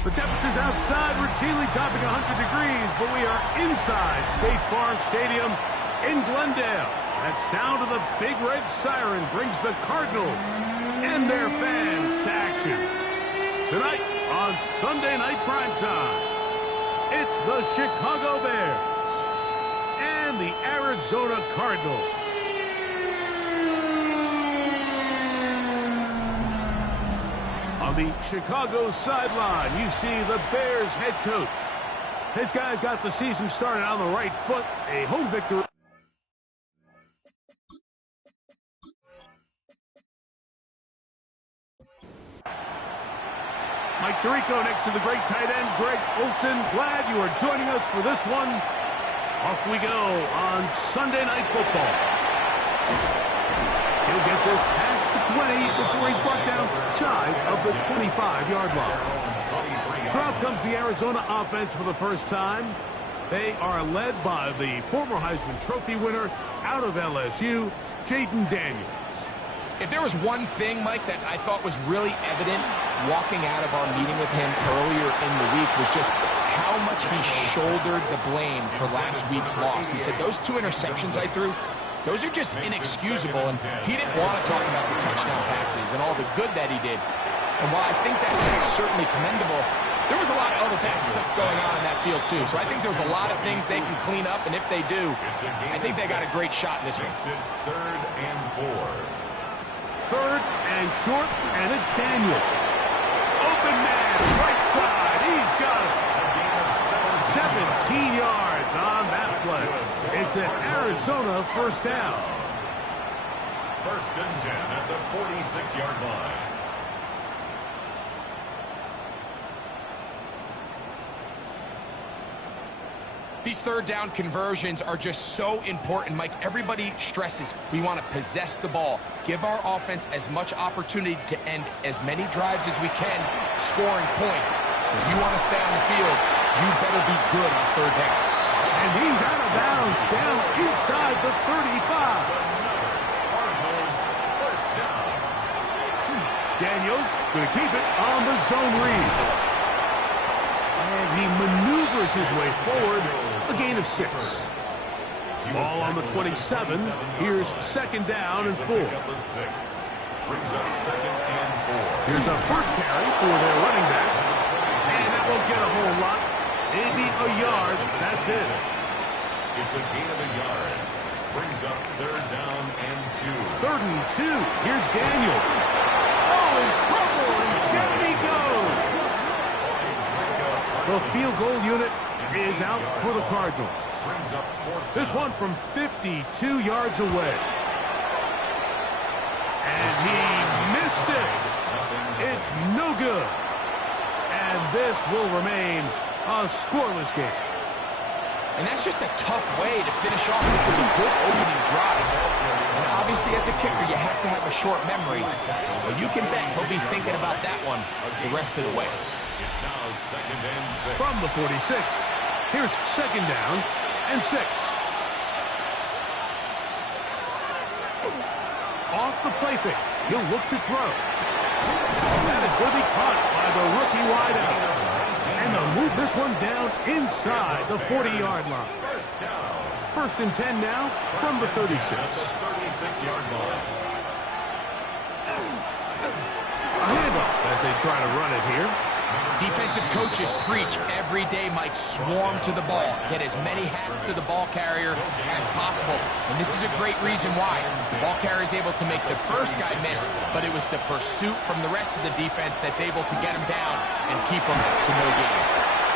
The temperature's outside routinely topping 100 degrees, but we are inside State Farm Stadium in Glendale. That sound of the big red siren brings the Cardinals and their fans to action. Tonight on Sunday Night Primetime, it's the Chicago Bears and the Arizona Cardinals. On the Chicago sideline, you see the Bears head coach. This guy's got the season started on the right foot. A home victory. Mike Tirico next to the great tight end, Greg Olsen. Glad you are joining us for this one. Off we go on Sunday Night Football. He'll get this past the 20 before he's brought down shy of the 25-yard line. So out comes the Arizona offense for the first time. They are led by the former Heisman Trophy winner out of LSU, Jayden Daniels. If there was one thing, Mike, that I thought was really evident walking out of our meeting with him earlier in the week was just how much he shouldered the blame for last week's loss. He said, those 2 interceptions I threw, those are just inexcusable, and he didn't want to talk about the touchdown passes and all the good that he did. And while I think that's certainly commendable, there was a lot of other bad stuff going on in that field, too. So I think there's a lot of things they can clean up, and if they do, I think they got a great shot in this one. Third and 4. Third and short, and it's Daniels. Open man, right side. He's got it. 17 yards on that play. It's an Arizona first down. First and 10 at the 46-yard line. These third down conversions are just so important, Mike. Everybody stresses we want to possess the ball, give our offense as much opportunity to end as many drives as we can, scoring points. So if you want to stay on the field, you better be good on third down. And he's out of bounds, down inside the 35. Daniels going to keep it on the zone read. And he maneuvers his way forward, a gain of 6. Ball on the 27. Here's second down and 4. Brings up second and 4. Here's a first carry for their running back. And that won't get a whole lot. Maybe a yard. That's it. It's a gain of a yard. Brings up third down and 2. Third and 2. Here's Daniels. Oh, in trouble, and down he goes. The field goal unit is out for the Cardinals. This one from 52 yards away. And he missed it. It's no good. And this will remain a scoreless game. And that's just a tough way to finish off what was a good opening drive. And obviously, as a kicker, you have to have a short memory. But you can bet he'll be thinking about that one the rest of the way. It's now second and 6. From the 46, here's second down and 6. Off the play fake, he'll look to throw. That is going to be caught by the rookie wideout. And they'll move this one down inside the 40-yard line. First and 10 now from the 36. 36-yard line. A handoff as they try to run it here. Defensive coaches preach every day, Mike, swarm to the ball. Get as many hats to the ball carrier as possible. And this is a great reason why. The ball carrier is able to make the first guy miss, but it was the pursuit from the rest of the defense that's able to get him down and keep him to no gain.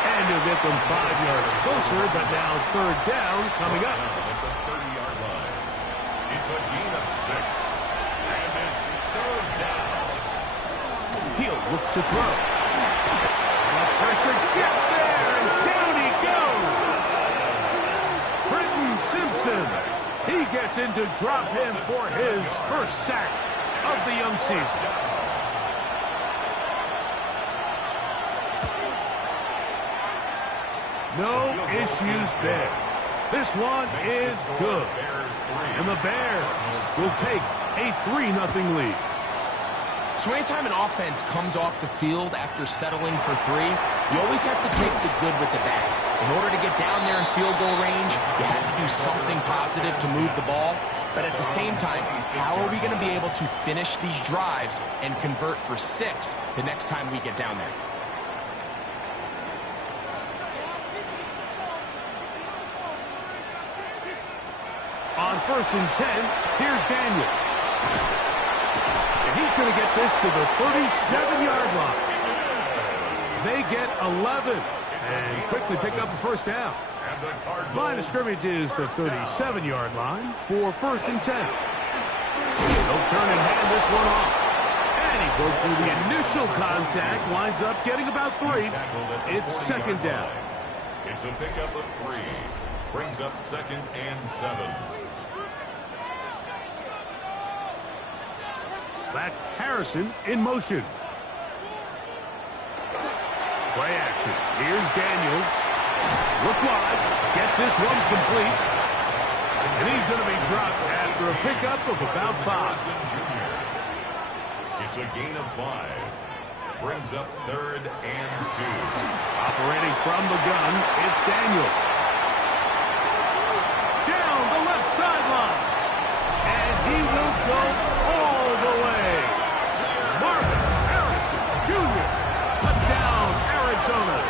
And he'll get them 5 yards closer, but now third down coming up. At the 30-yard line. It's a gain of 6. And it's third down. He'll look to throw. Pressure gets there, and down he goes. Trenton Simpson. He gets in to drop him for his first sack of the young season. No issues there. This one is good. And the Bears will take a 3-0 lead. So anytime an offense comes off the field after settling for 3, You always have to take the good with the bad. In order to get down there in field goal range, you have to do something positive to move the ball. But at the same time, how are we going to be able to finish these drives and convert for 6 the next time we get down there? On 1st and 10, here's Daniel. And he's going to get this to the 37-yard line. They get 11 and quickly pick up a first down. Line of scrimmage is the 37-yard line for 1st and 10. They'll turn and hand this one off. And he broke through the initial contact, winds up getting about 3. It's 2nd down. It's a pickup of 3. Brings up 2nd and 7. That's Harrison in motion. Play action. Here's Daniels. Look wide. Get this one complete. And he's going to be dropped after a pickup of about 5. It's a gain of 5. Brings up 3rd and 2. Operating from the gun, it's Daniels. Down the left sideline. And he will go all the way. Marvin Harrison Jr. Touchdown, Arizona.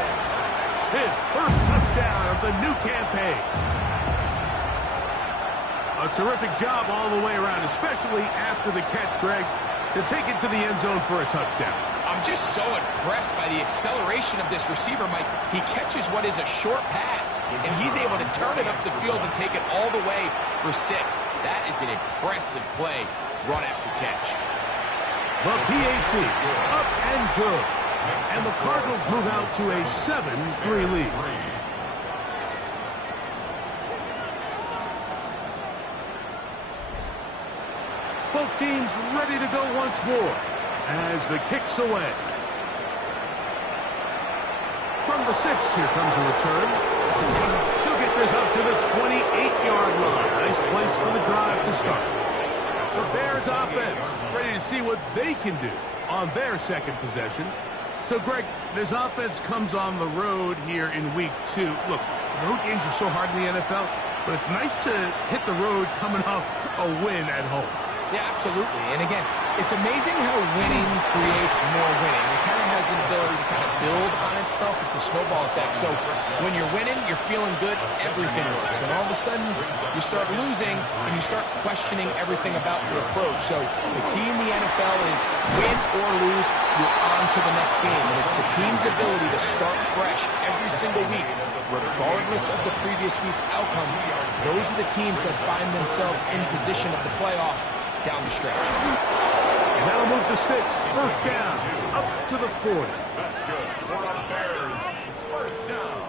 His first touchdown of the new campaign. A terrific job all the way around, especially after the catch, Greg, to take it to the end zone for a touchdown. I'm just so impressed by the acceleration of this receiver, Mike. He catches what is a short pass, and he's able to turn it up the field and take it all the way for 6. That is an impressive play, run after catch. The PAT, up and good. And the Cardinals move out to a 7-3 lead. Both teams ready to go once more as the kick's away. From the 6, here comes a return. He'll get this up to the 28-yard line. Nice place for the drive to start. The Bears offense ready to see what they can do on their second possession. So, Greg, this offense comes on the road here in Week 2. Look, road games are so hard in the NFL, but it's nice to hit the road coming off a win at home. Yeah, absolutely. And again, it's amazing how winning creates more winning. It kind of has an ability to kind of build on itself. It's a snowball effect. So when you're winning, you're feeling good, everything works. And all of a sudden, you start losing, and you start questioning everything about your approach. So the key in the NFL is win or lose, you're on to the next game. And it's the team's ability to start fresh every single week, regardless of the previous week's outcome. Those are the teams that find themselves in position of the playoffs down the stretch. And that'll move the sticks. First down, up to the 40. That's good for the Bears. First down.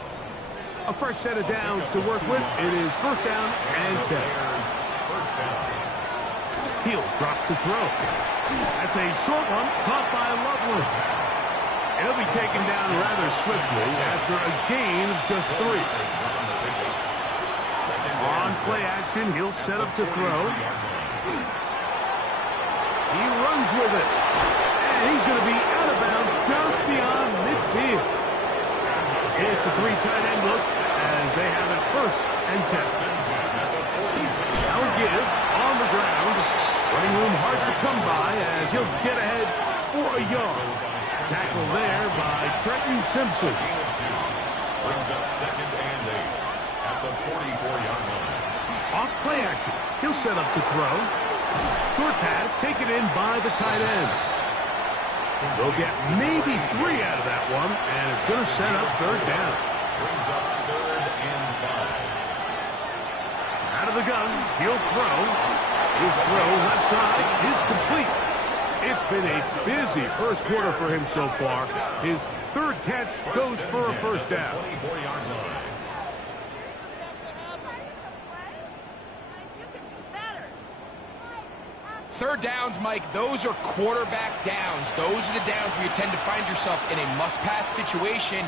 A fresh set of downs to work with. It is first down and 10. First down. He'll drop to throw. That's a short one caught by Loveland. And he'll be taken down rather swiftly after a gain of just 3. On play action, he'll set up to throw. He runs with it. And he's going to be out of bounds just beyond midfield. It's a 3 tight end look as they have it first and 10. Now give on the ground. Running room hard to come by as he'll get ahead for a yard. Tackle there by Trenton Simpson. Brings up 2nd and 8 at the 44-yard line. Off play action. He'll set up to throw. Short pass taken in by the tight ends. They'll get maybe 3 out of that one, and it's going to set up third down. Brings up 3rd and 5. Out of the gun, he'll throw. His throw left side is complete. It's been a busy first quarter for him so far. His third catch goes for a first down. 24-yard line. Third downs, Mike, those are quarterback downs. Those are the downs where you tend to find yourself in a must-pass situation,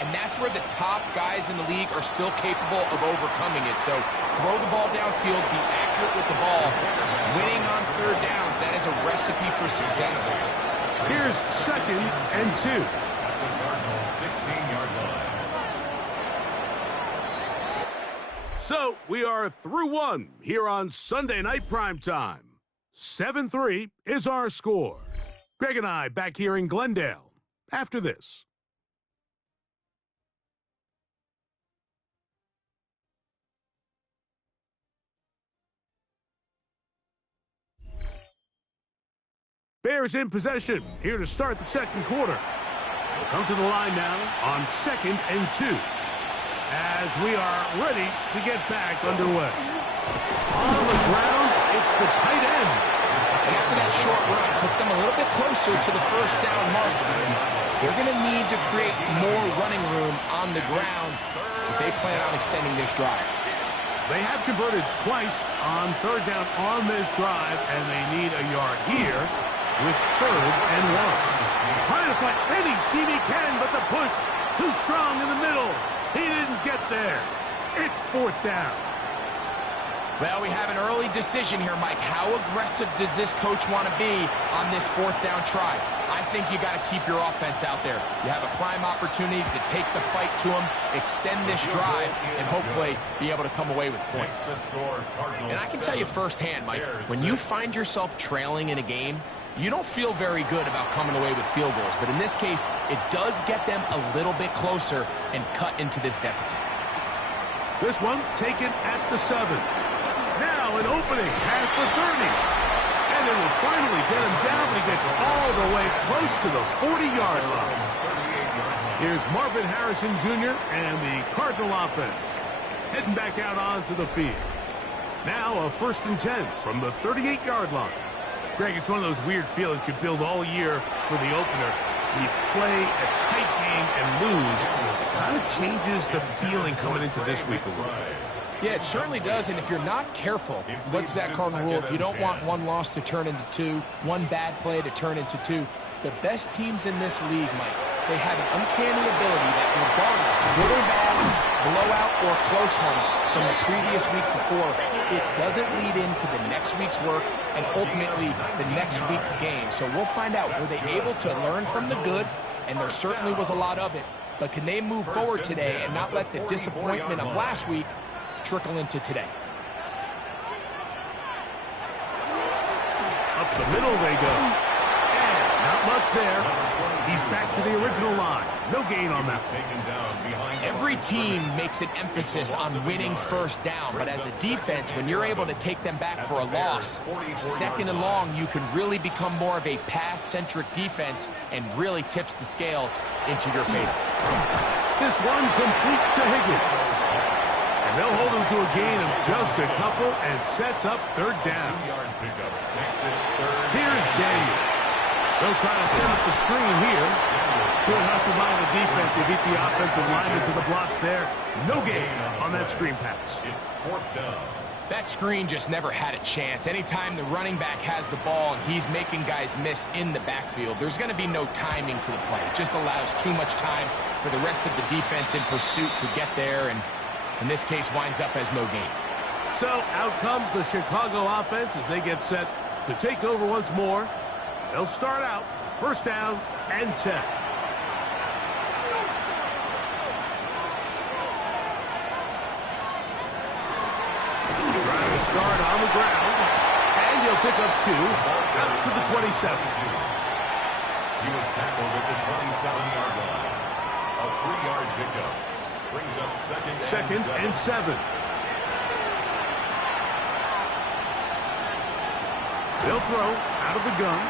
and that's where the top guys in the league are still capable of overcoming it. So throw the ball downfield, be accurate with the ball. Winning on third downs, that is a recipe for success. Here's 2nd and 2. the Cardinals' 16-yard line. So we are through one here on Sunday Night Primetime. 7-3 is our score. Greg and I back here in Glendale after this. Bears in possession here to start the second quarter. We'll come to the line now on 2nd and 2 as we are ready to get back underway. On the ground, it's the tight end. And after that short run, it puts them a little bit closer to the first down marker. They're going to need to create more running room on the ground if they plan on extending this drive. They have converted twice on 3rd down on this drive, and they need a yard here with 3rd and 1. Trying to find any seam he can, but the push too strong in the middle. He didn't get there. It's 4th down. Well, we have an early decision here, Mike. How aggressive does this coach want to be on this 4th down try? I think you got to keep your offense out there. You have a prime opportunity to take the fight to them, extend this drive, and hopefully be able to come away with points. And I can tell you firsthand, Mike, when you find yourself trailing in a game, you don't feel very good about coming away with field goals. But in this case, it does get them a little bit closer and cut into this deficit. This one taken at the 7. Now an opening past the 30. And it will finally get him down. He gets all the way close to the 40-yard line. Here's Marvin Harrison Jr. and the Cardinal offense heading back out onto the field. Now a 1st and 10 from the 38-yard line. Greg, it's one of those weird feelings you build all year for the opener. You play a tight game and lose. It kind of changes the feeling coming into this week a little bit. Yeah, it certainly does, and if you're not careful, what's that Cardinal rule? You don't want one loss to turn into 2, one bad play to turn into 2. The best teams in this league, Mike, they have an uncanny ability that regardless, good or bad, blowout or close one from the previous week before, it doesn't lead into the next week's work and ultimately the next week's game. So we'll find out, were they able to learn from the good? And there certainly was a lot of it. But can they move forward today and not let the disappointment of last week trickle into today? Up the middle they go. And not much there. He's back to the original line. No gain on that. Every team makes an emphasis on winning first down, but as a defense, when you're able to take them back for a loss, 2nd and long, you can really become more of a pass-centric defense and really tips the scales into your favor. This one complete to Higgins. And they'll hold him to a gain of just a couple and sets up 3rd down. Here's Daniel. They'll try to set up the screen here. Good hustle by the defense. They beat the offensive lineman to the blocks there. No gain on that screen pass. It's 4th down. That screen just never had a chance. Anytime the running back has the ball and he's making guys miss in the backfield, there's going to be no timing to the play. It just allows too much time for the rest of the defense in pursuit to get there, and in this case winds up as no gain. So out comes the Chicago offense as they get set to take over once more. They'll start out 1st down and 10. Trying to start on the ground, and he'll pick up 2 out to the 27. He was tackled at the 27-yard line. A 3-yard pickup brings up 2nd and 7. They'll throw out of the gun.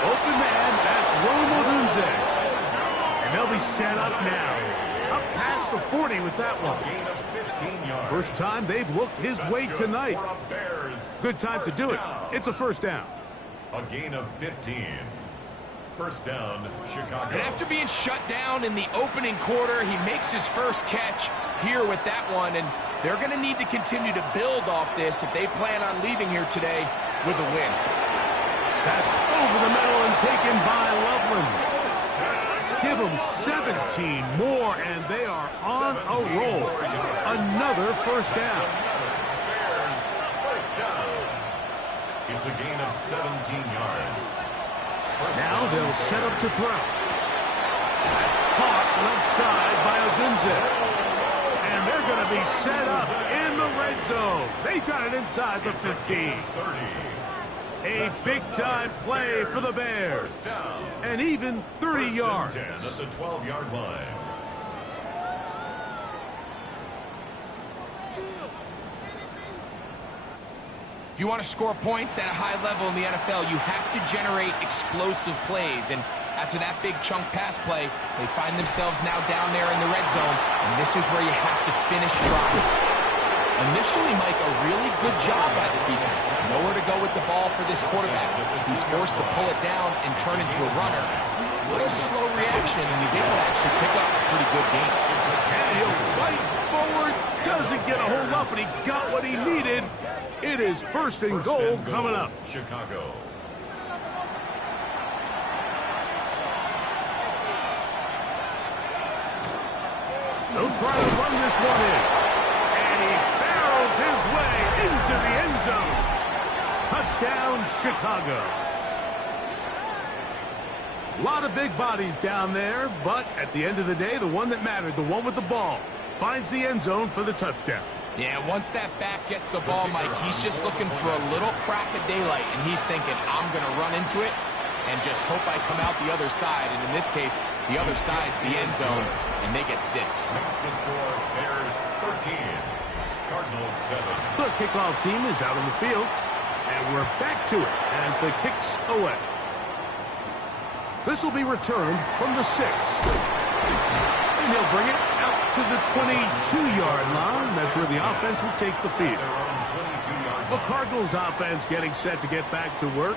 Open man, that's Rome Odunze. And they'll be set up now. Up past the 40 with that one. Gain of 15 yards. First time they've looked his way tonight. Good time to do it. It's a 1st down. A gain of 15. 1st down, Chicago. And after being shut down in the opening quarter, he makes his first catch here with that one, and they're going to need to continue to build off this if they plan on leaving here today with a win. That's over the middle and taken by Loveland. Give them 17 more, and they are on a roll. Another 1st down. It's a gain of 17 yards. Now they'll set up to throw. That's caught and offside by Odunze. And they're going to be set up in the red zone. They've got it inside the 15. A big-time play for the Bears. And even 30 yards. 10 at the 12-yard line. If you want to score points at a high level in the NFL, you have to generate explosive plays. And after that big chunk pass play, they find themselves now down there in the red zone. And this is where you have to finish drives. Initially, Mike, a really good job by the defense. Nowhere to go with the ball for this quarterback. He's forced to pull it down and turn into a runner. A little slow reaction, and he's able to actually pick up a pretty good game. And he'll fight forward. Doesn't get a hold up, and he got what he needed. It is first and goal coming up. Chicago. They'll try to run this one in. And he barrels his way into the end zone. Touchdown, Chicago. A lot of big bodies down there, but at the end of the day, the one that mattered, the one with the ball, finds the end zone for the touchdown. Yeah, once that back gets the ball, Mike, he's just looking for a little crack of daylight, and he's thinking, I'm going to run into it and just hope I come out the other side. And in this case, the other side's the end zone, and they get 6. Makes the score Bears 13, Cardinals 7. The kickoff team is out on the field, and we're back to it as the kicks away. This will be returned from the 6. And he'll bring it out to the 22-yard line. That's where the offense will take the field. The Cardinals offense getting set to get back to work.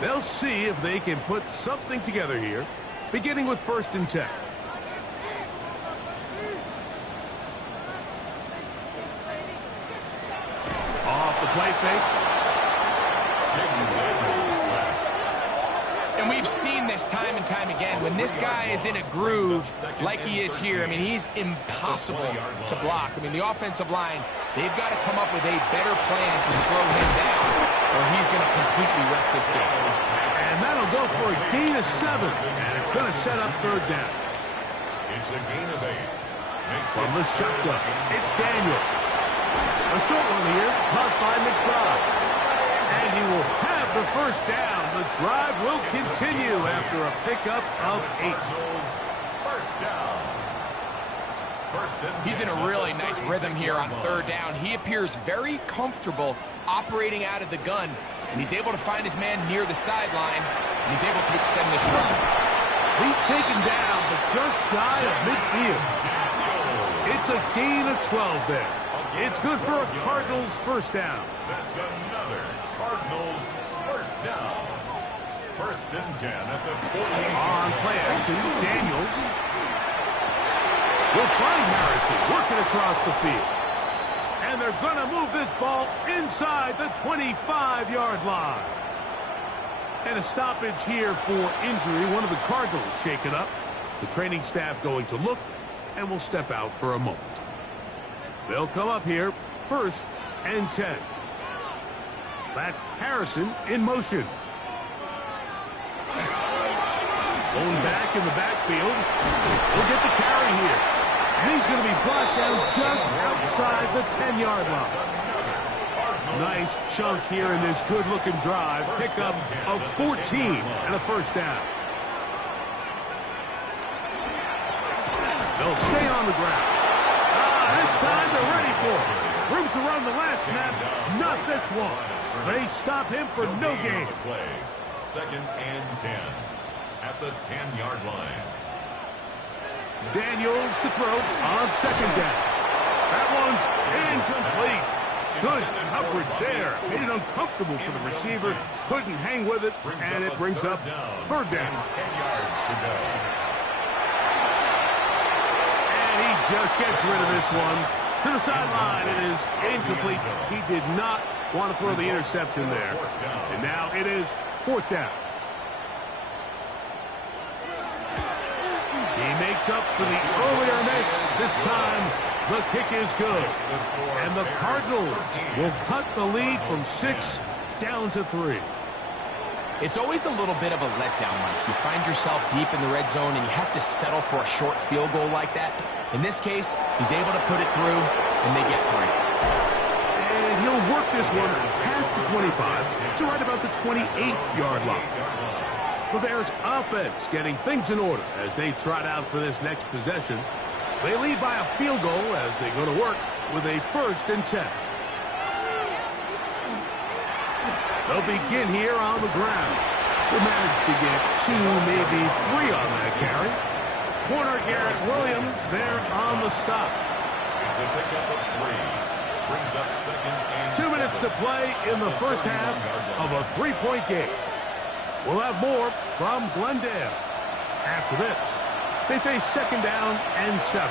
They'll see if they can put something together here, beginning with 1st and 10. Off the play fake. And we've seen this time and time again. When this guy is in a groove like he is here, I mean, he's impossible to block. I mean, the offensive line, they've got to come up with a better plan to slow him down, or he's going to completely wreck this game. And that'll go for a gain of 7. And it's going to set up 3rd down. It's a gain of 8. From the shotgun, it's Daniel. A short one here, caught by McBride. And he will have the 1st down. The drive will continue after a pickup of 8. First down. He's in a really nice rhythm here on 3rd down. He appears very comfortable operating out of the gun, and he's able to find his man near the sideline, and he's able to extend this run. He's taken down, but just shy of midfield. It's a gain of 12 there. It's good for a Cardinals 1st down. That's another Cardinals 1st down. 1st and 10 at the 40. On play action, Daniels will find Harrison working across the field. And they're going to move this ball inside the 25-yard line. And a stoppage here for injury. One of the Cardinals shaken up. The training staff going to look and will step out for a moment. They'll come up here, 1st and 10. That's Harrison in motion. Going back in the backfield. He'll get the carry here. And he's going to be brought down just outside the 10-yard line. Nice chunk here in this good-looking drive. Pickup of 14 and a 1st down. They'll stay on the ground. This time they're ready for it. Room to run the last snap. Not this one. They stop him for no gain. 2nd and 10 at the 10-yard line. Daniels to throw on 2nd down. That one's incomplete. Good coverage there. Made it uncomfortable for the receiver. Couldn't hang with it, and it brings up 3rd down. 10 yards to go. And he just gets rid of this one. To the sideline, it is incomplete. He did not want to throw the interception there. And now it is 4th down. He makes up for the earlier miss. This time, the kick is good. And the Cardinals will cut the lead from 6 down to 3. It's always a little bit of a letdown, Mike. You find yourself deep in the red zone, and you have to settle for a short field goal like that. In this case, he's able to put it through, and they get 3. And he'll work this one past the 25 to right about the 28-yard line. The Bears offense getting things in order as they trot out for this next possession. They lead by a field goal as they go to work with a 1st and 10. They'll begin here on the ground. They managed to get 2, maybe 3 on that carry. Corner Garrett Williams there on the stop. It's a pickup of 3. Brings up 2nd and 2 minutes to play in the first half of a 3-point game. We'll have more from Glendale. After this, they face 2nd down and 7.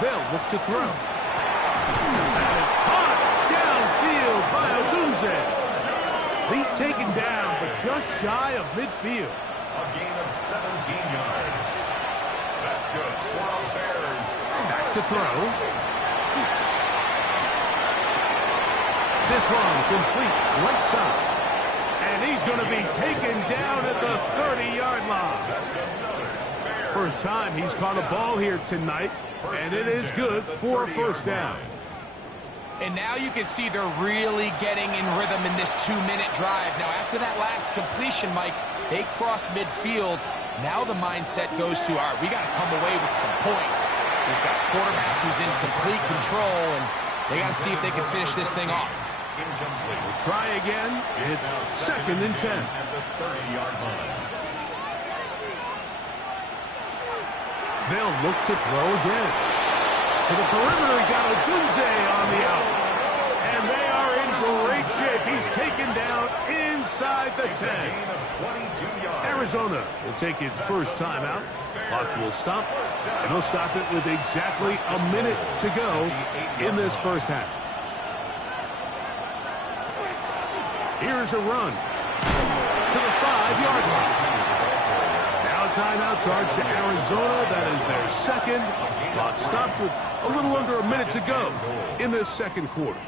They'll look to throw. That is caught downfield by Odunze. He's taken down, but just shy of midfield. a gain of 17 yards. That's good for the Bears. Back to throw. This one complete right side. And he's going to be taken down at the 30-yard line. First time he's caught a ball here tonight, and it is good for a 1st down. And now you can see they're really getting in rhythm in this 2-minute drive. Now, after that last completion, Mike, they cross midfield. Now the mindset goes to, all right, we got to come away with some points. We've got a quarterback who's in complete control, and they got to see if they can finish this thing off. Incomplete. We'll try again. It's 2nd and 10. At the 30-yard line. They'll look to throw again. To the perimeter, he got Odunze on the out. And they are in great shape. He's taken down inside the 10. Gain of 22 yards. Arizona will take its first timeout. Clock will stop, and they'll stop it with exactly a minute to go in this first half. Here's a run to the 5-yard line. Now a timeout charge to Arizona. That is their 2nd. Clock stops with a little under a minute to go in this 2nd quarter.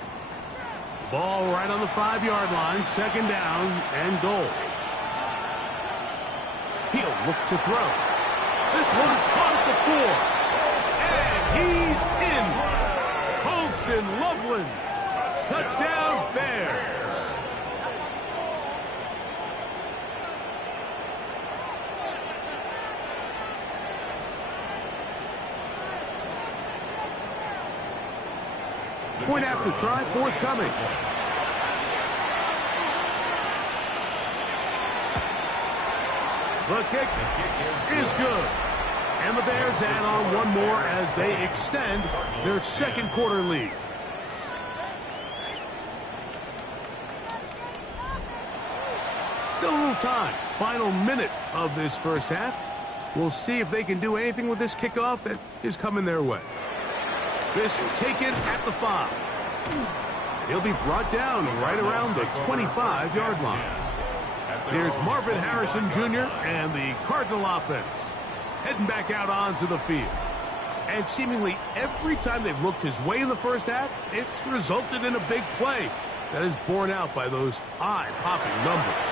Ball right on the 5-yard line. 2nd down and goal. He'll look to throw. This one caught at the 4. And he's in. Colston Loveland. Touchdown Bears. Point after try forthcoming. The kick is good. And the Bears add on one more as they extend their 2nd quarter lead. Still a little time. Final minute of this first half. We'll see if they can do anything with this kickoff that is coming their way. This taken at the 5. And he'll be brought down right around the 25-yard line. Here's Marvin Harrison Jr. and the Cardinal offense heading back out onto the field. And seemingly every time they've looked his way in the first half, it's resulted in a big play that is borne out by those eye-popping numbers.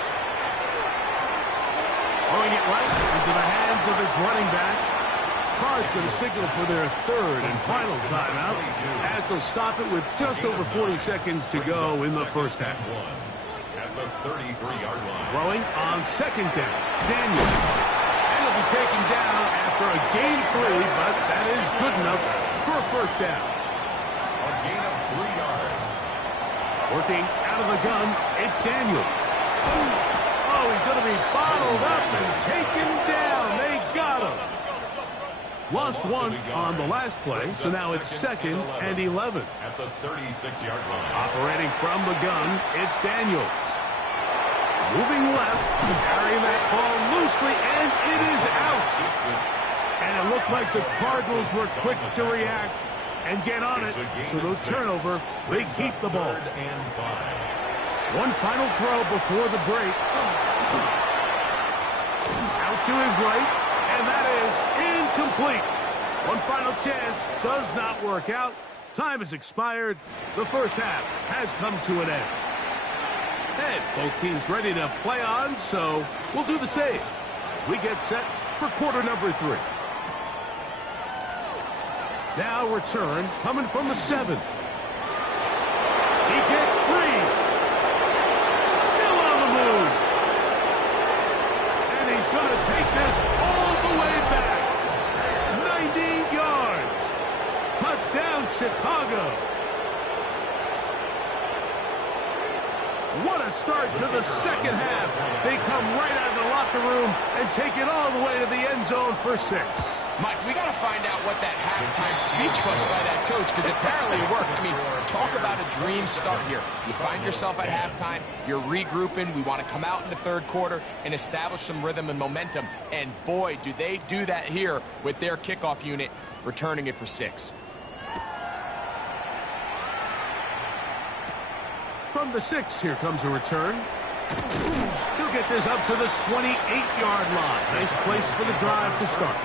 Throwing it right into the hands of his running back. Cards going to signal for their 3rd and final timeout as they'll stop it with just over 40 seconds to go in the first half. At the 33-yard line. Throwing on 2nd down. Daniel. And he'll be taken down after a gain of 3, but that is good enough for a 1st down. A gain of 3 yards. Working out of the gun, it's Daniel. Oh, he's going to be bottled up and taken down. They got him. Lost one on the last play, so now it's 2nd and 11. At the 36-yard line. Operating from the gun, it's Daniels. Moving left, carrying that ball loosely, and it is out. And it looked like the Cardinals were quick to react and get on it. So no turnover, they keep the ball. 3rd and 5. One final throw before the break. Out to his right, and that is incomplete. One final chance does not work out, Time has expired. The first half has come to an end. And both teams ready to play on, so we'll do the same as we get set for quarter number 3. Now return coming from the 7. He gets free. Still on the move. And he's going to take this all the way back. 90 yards. Touchdown, Chicago. What a start to the second half. They come right out of the locker room and take it all the way to the end zone for 6. Mike, we got to find out what that halftime speech was by that coach, because apparently it worked. I mean, talk about a dream start here. You find yourself at halftime, you're regrouping, we want to come out in the third quarter and establish some rhythm and momentum. And boy, do they do that here with their kickoff unit, returning it for 6. From the 6, here comes a return. He'll get this up to the 28-yard line. Nice place for the drive to start.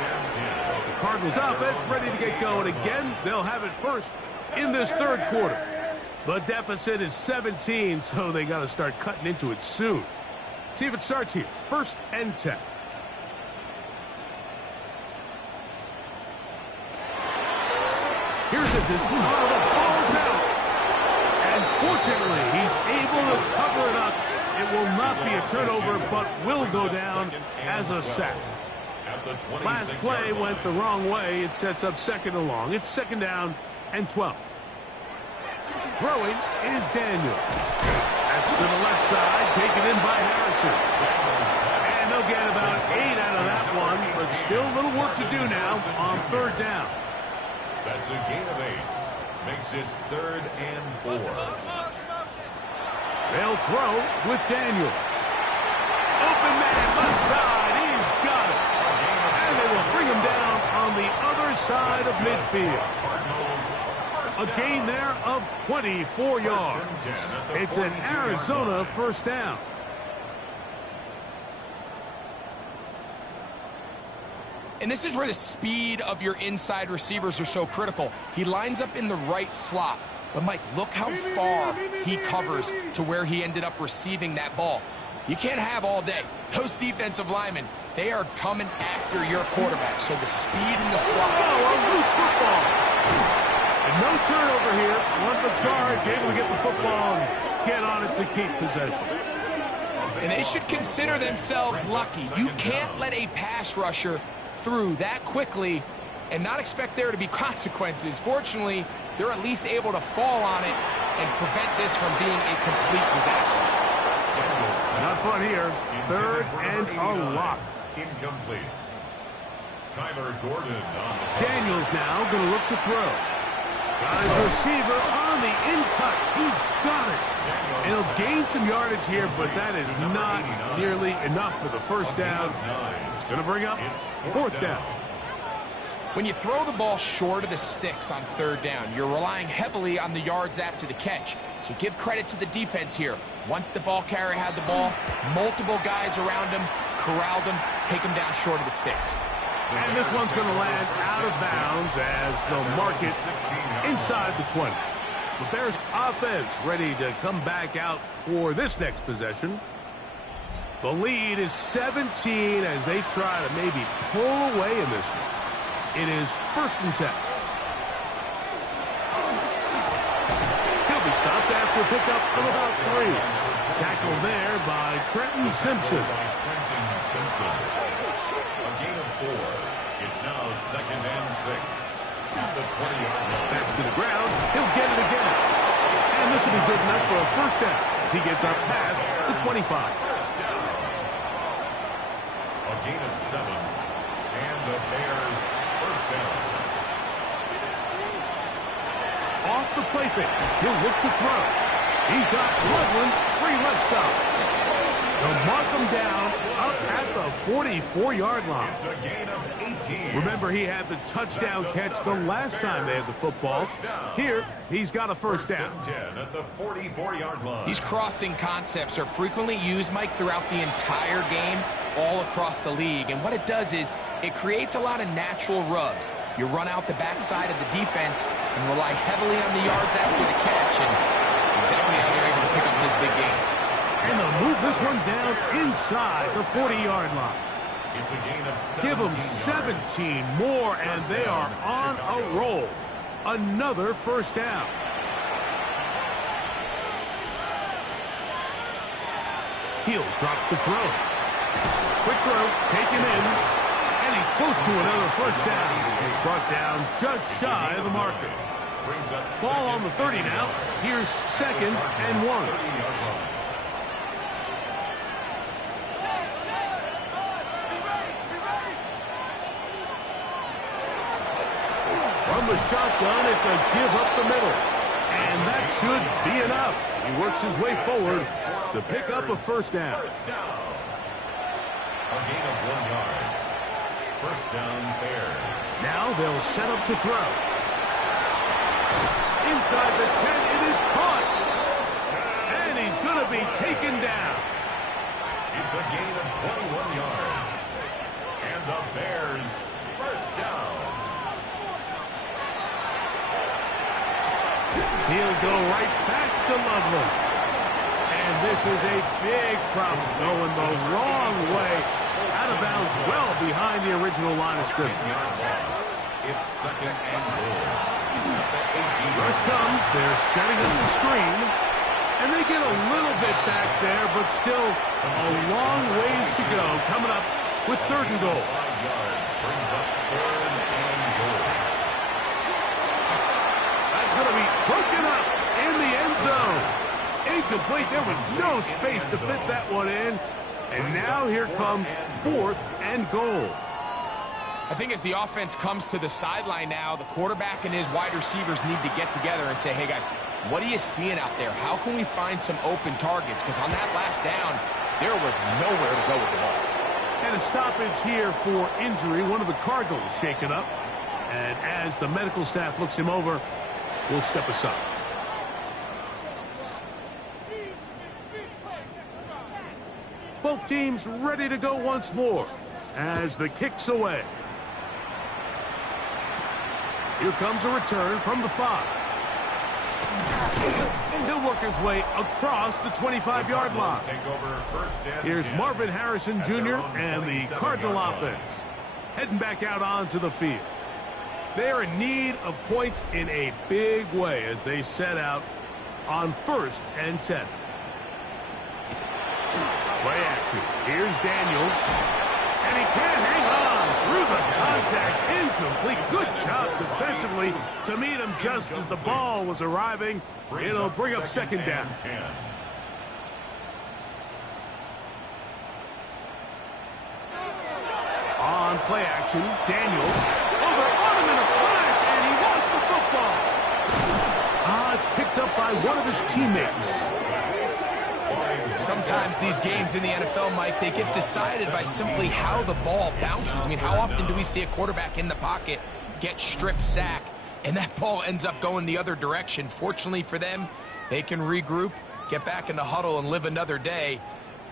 The Cardinals offense ready to get going again. They'll have it first in this third quarter. The deficit is 17, so they got to start cutting into it soon. See if it starts here. 1st and 10. Here's the ball's out. And fortunately, he's able to cover it up. It will not be a turnover, but will go down as a sack. Last play went the wrong way. It sets up 2nd and long. It's 2nd down and 12. Throwing is Daniel. That's to the left side, taken in by Harrison. And they'll get about 8 out of that one, but still a little work to do now on 3rd down. That's a gain of 8. Makes it 3rd and 4. They'll throw with Daniel. Open man, left side. He's got it. And they will bring him down on the other side of midfield. A gain there of 24 yards. It's an Arizona 1st down. And this is where the speed of your inside receivers are so critical. He lines up in the right slot. But, Mike, look how far he covers to where he ended up receiving that ball. You can't have all day. Those defensive linemen, they are coming after your quarterback. So the speed in the slot. Oh, a loose football. And no turnover here. Won the charge, able to get the football and get on it to keep possession. And they should consider themselves lucky. You can't let a pass rusher through that quickly and not expect there to be consequences. Fortunately, they're at least able to fall on it and prevent this from being a complete disaster. Not fun here. 3rd and a lot. Incomplete. Kyler Gordon on the Daniels now going to look to throw. Got his receiver on the in-cut. He's got it. And he'll gain some yardage here, but that is not nearly enough for the 1st down. It's going to bring up 4th down. When you throw the ball short of the sticks on 3rd down, you're relying heavily on the yards after the catch. So give credit to the defense here. Once the ball carrier had the ball, multiple guys around him, corralled him, take him down short of the sticks. And this one's going to land out of bounds as they'll mark it inside the 20. The Bears offense ready to come back out for this next possession. The lead is 17 as they try to maybe pull away in this one. It is 1st and 10. He'll be stopped after a pickup of about 3. Tackled there by Trenton Simpson. A gain of 4. It's now 2nd and 6. At the 20-yard line. Back to the ground. He'll get it again. And this will be good enough for a 1st down as he gets up past the 25. A gain of 7. And the Bears 1st down. Off the play fake. He'll look to throw. He's got Loveland free left side. They'll mark him down up at the 44-yard line. It's a gain of 18. Remember, he had the touchdown catch the last time they had the football. Here, he's got a 1st down. 10 at the 44-yard line. These crossing concepts are frequently used, Mike, throughout the entire game, all across the league. And what it does is It creates a lot of natural rubs. You run out the backside of the defense and rely heavily on the yards after the catch, and exactly how they're able to pick up this big game. And they'll move this one down inside the 40-yard line. It's a gain of 17 Give them yards. 17 more, and they are on a roll. Another first down. He'll drop to throw. Quick throw, taken in, and he's close to another first down. He's brought down just shy of the marker. Brings up Ball on the 30 now. Here's 2nd and 1. 30-yard line. From the shotgun, it's a give up the middle. And that should be enough. He works his way forward to pick up a first down. First down. A gain of 1 yard. First down, Bears. Now they'll set up to throw. Inside the 10, it is caught. And he's going to be taken down. It's a gain of 21 yards. And the Bears, first down. He'll go right back to Loveland. And this is a big problem going the wrong way. Out of bounds well behind the original line of scrimmage. It's 2nd and goal. Rush comes. They're setting up the screen. And they get a little bit back there, but still a long ways to go. Coming up with 3rd and goal. 5 yards brings up 3rd and goal. That's going to be broken up in the end zone. Incomplete. There was no space to fit that one in. And now here comes 4th and goal. I think as the offense comes to the sideline now, the quarterback and his wide receivers need to get together and say, hey, guys, what are you seeing out there? How can we find some open targets? Because on that last down, there was nowhere to go with the ball. And a stoppage here for injury. One of the Cardinals shaken up. And as the medical staff looks him over, we'll step aside. Both teams ready to go once more as the kick's away. Here comes a return from the 5. He'll work his way across the 25-yard line. Take over first and Here's 10. Marvin Harrison Jr. and the 27 Cardinal yard line. offense heading back out onto the field. They're in need of points in a big way as they set out on 1st and 10. Play action. Here's Daniels. And he can't hang on through the contact. Incomplete. Good job defensively to meet him just as the ball was arriving. It'll bring up 2nd down. 10. On play action, Daniels. Over on him in a flash, and he lost the football. It's picked up by one of his teammates. Sometimes these games in the NFL, Mike, they get decided by simply how the ball bounces. I mean, how often do we see a quarterback in the pocket get strip sack, and that ball ends up going the other direction? Fortunately for them, they can regroup, get back in the huddle, and live another day.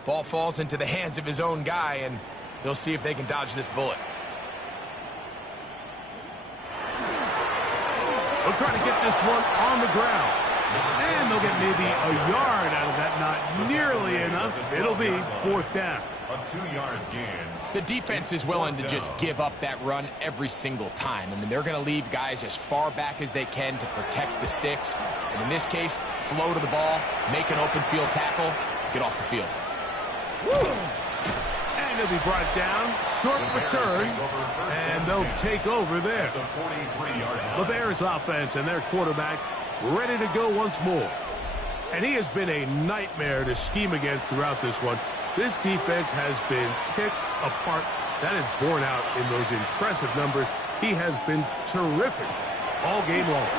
Ball falls into the hands of his own guy, and they'll see if they can dodge this bullet. They'll try to get this one on the ground. And they'll get maybe a yard out of that. Not nearly enough. It'll be 4th down. A 2-yard gain. The defense is willing to just give up that run every single time. I mean, they're going to leave guys as far back as they can to protect the sticks. And in this case, flow to the ball, make an open field tackle, get off the field. And he'll be brought down. Short return. And they'll take over there. The 43-yard line. The Bears offense and their quarterback ready to go once more. And he has been a nightmare to scheme against throughout this one. This defense has been picked apart. That is borne out in those impressive numbers. He has been terrific all game long.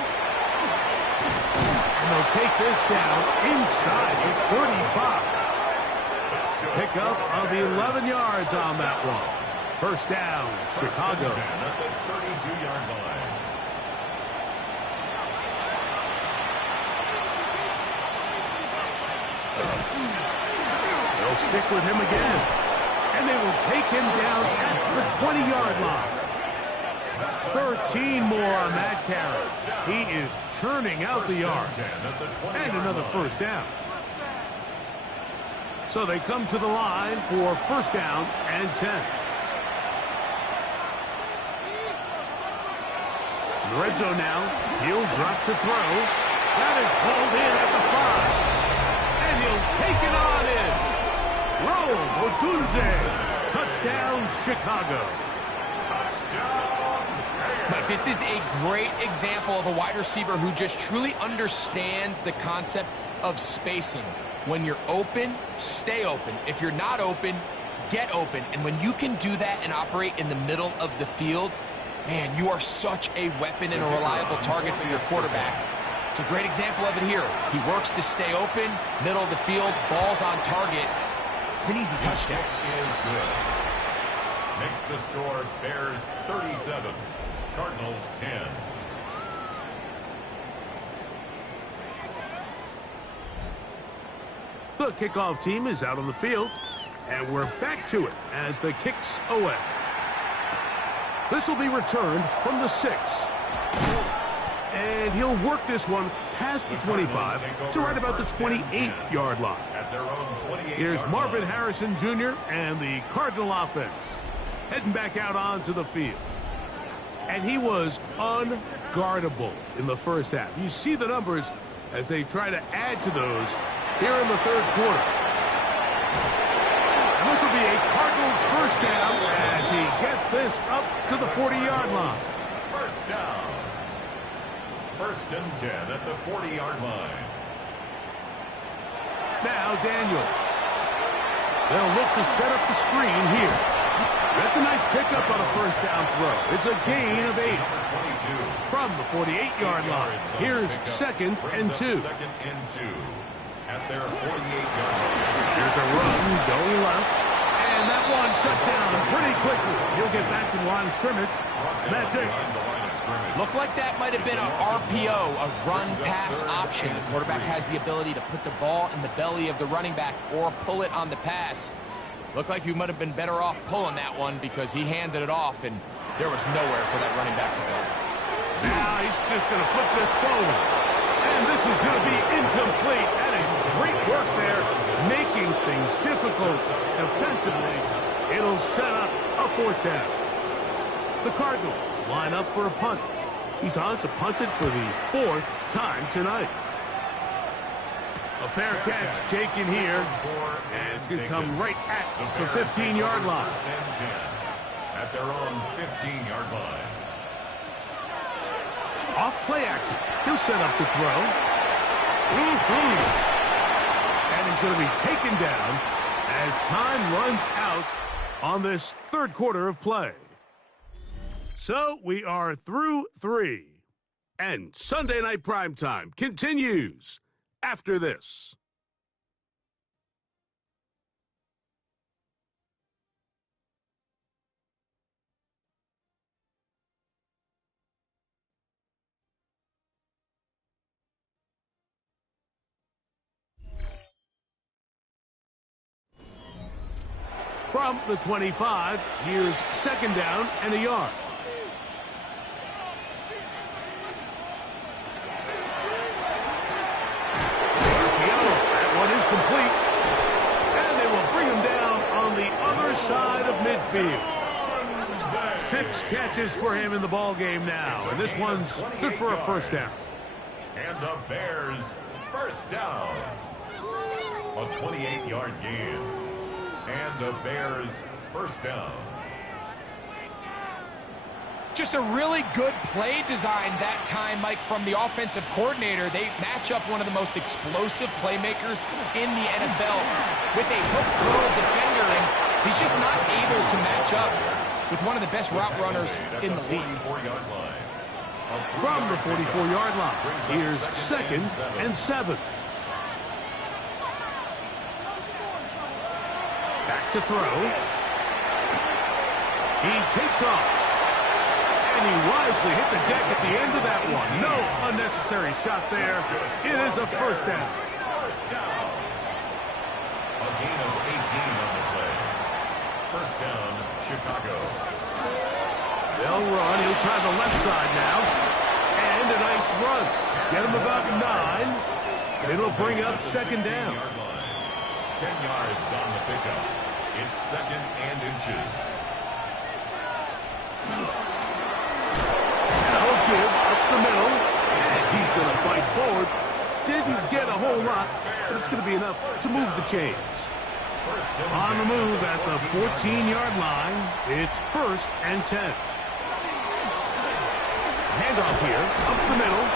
And they'll take this down inside the 35. Pick up of 11 yards on that one. First down, Chicago. 10 at the 32-yard line. They'll stick with him again. And they will take him down at the 20-yard line. 13 more on that carry. He is churning out the yards. And another first down. So they come to the line for first down and 10. In the red zone now. He'll drop to throw. That is hauled in at the 5. And he'll take it on in. Rome Odunze. Touchdown, Chicago. Mike, this is a great example of a wide receiver who just truly understands the concept of spacing. When you're open, stay open. If you're not open, get open. And when you can do that and operate in the middle of the field, man, you are such a weapon and a reliable target for your quarterback. It's a great example of it here. He works to stay open, middle of the field, ball's on target. It's an easy touchdown. Is good. Makes the score Bears 37, Cardinals 10. The kickoff team is out on the field, and we're back to it as the kick's away. This will be returned from the 6. And he'll work this one past the 25 to right about the 28-yard line. Here's Marvin Harrison Jr. and the Cardinal offense heading back out onto the field. And he was unguardable in the first half. You see the numbers as they try to add to those here in the third quarter. And this will be a Cardinals first down as he gets this up to the 40-yard line. First down. First and 10 at the 40-yard line. Now Daniels. They'll look to set up the screen here. That's a nice pickup on a first down throw. It's a gain of 8. From the 48-yard line. Here's second and 2. Second and 2 at their 48-yard line. Here's a run going left. And that one shut down pretty quickly. He'll get back to the line of scrimmage. That's it. Looked like that might have been an RPO, a run-pass option. The quarterback has the ability to put the ball in the belly of the running back or pull it on the pass. Looked like you might have been better off pulling that one because he handed it off, and there was nowhere for that running back to go. Now he's just going to flip this forward. And this is going to be incomplete. That is great work there, making things difficult defensively. It'll set up a fourth down. The Cardinals line up for a punt. He's on to punt it for the 4th time tonight. A fair catch taken here, and it's going to come right at the 15-yard line. At their own 15-yard line. Off play action. He'll set up to throw. And he's going to be taken down as time runs out on this third quarter of play. So we are through 3. And Sunday Night Primetime continues after this. From the 25, here's second down and a yard. Complete, and they will bring him down on the other side of midfield. 6 catches for him in the ball game now, and this one's good for a first down. And the Bears first down. A 28-yard gain. And the Bears first down. Just a really good play design that time, Mike, from the offensive coordinator. They match up one of the most explosive playmakers in the NFL with a hook curl defender, and he's just not able to match up with one of the best route runners in the league. From the 44-yard line, here's second and 7. Back to throw. He takes off. And he wisely hit the deck at the end of that one. No unnecessary shot there. It is a first down. First down. A gain of 18 on the play. First down, Chicago. They'll run. He'll try the left side now. And a nice run. Get him about 9. It'll bring up second down. 10 yards on the pickup. It's second and inches. That'll give up the middle. And he's going to fight forward. Didn't get a whole lot, but it's going to be enough to move the chains. On the move at the 14-yard line, it's first and 10. Handoff here, up the middle,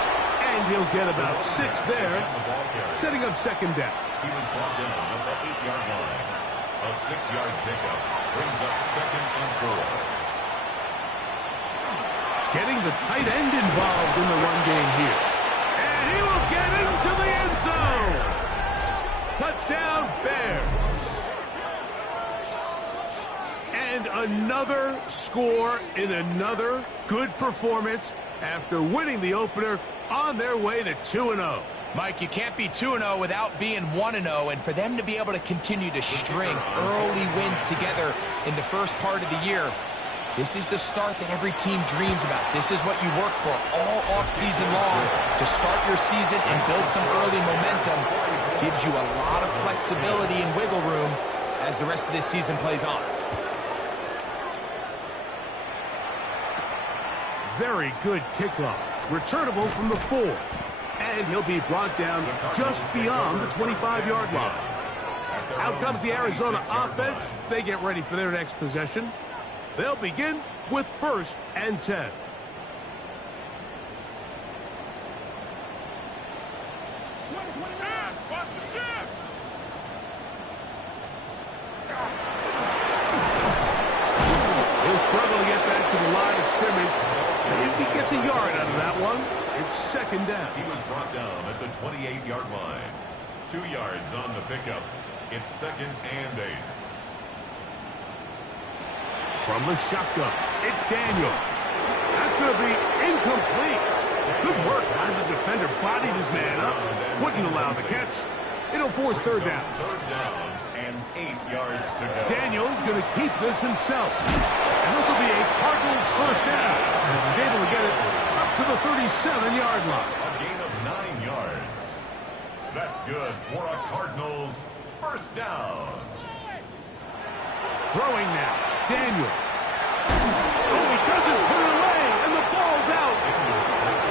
and he'll get about 6 there, setting up second down. He was brought down at the 8-yard line. A 6-yard pickup brings up second and 4. Getting the tight end involved in the run game here. And he will get into the end zone. Touchdown, Bears. And another score in another good performance after winning the opener on their way to 2-0. Mike, you can't be 2-0 without being 1-0, and for them to be able to continue to string early wins together in the first part of the year, this is the start that every team dreams about. This is what you work for all offseason long to start your season and build some early momentum. Gives you a lot of flexibility and wiggle room as the rest of this season plays on. Very good kickoff. Returnable from the 4. And he'll be brought down just beyond the 25-yard line. Out comes the Arizona offense. They get ready for their next possession. They'll begin with first and 10. He'll struggle to get back to the line of scrimmage. If he gets a yard out of that one, it's second down. He was brought down at the 28-yard line. 2 yards on the pickup. It's second and 8. From the shotgun, it's Daniel. That's going to be incomplete. Good work by the defender. Bodied his man up. Wouldn't allow the catch. It'll force third down. Third down and 8 yards to go. Daniel's going to keep this himself. And this will be a Cardinals first down. As he's able to get it up to the 37-yard line. A gain of 9 yards. That's good for a Cardinals first down. Throwing now. Daniel. Oh, he doesn't put it away, and the ball's out.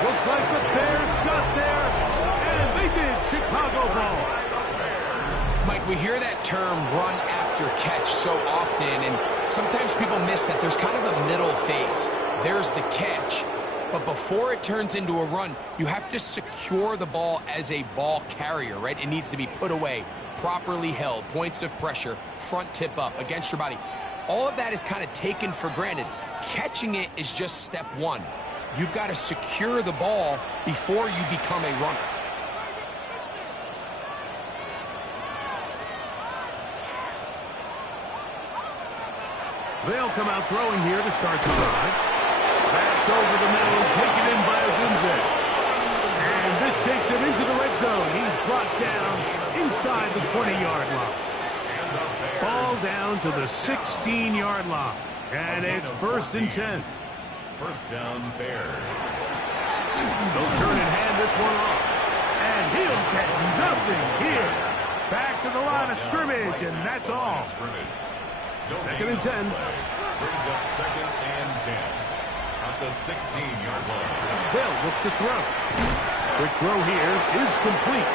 Looks like the Bears got there, and they did. Chicago ball. Mike, we hear that term run after catch so often, and sometimes people miss that there's kind of a middle phase. There's the catch, but before it turns into a run, you have to secure the ball as a ball carrier, right? It needs to be put away, properly held, points of pressure, front tip up against your body. All of that is kind of taken for granted. Catching it is just step one. You've got to secure the ball before you become a runner. They'll come out throwing here to start the drive. That's over the middle, taken in by Odunze. And this takes him into the red zone. He's brought down inside the 20-yard line. Ball down to the 16-yard line. And it's first and 10. First down, Bears. They'll turn and hand this one off. And he'll get nothing here. Back to the line of scrimmage, and that's all. Second and 10. Brings up second and 10. At the 16-yard line. They'll look to throw. Quick throw here is complete.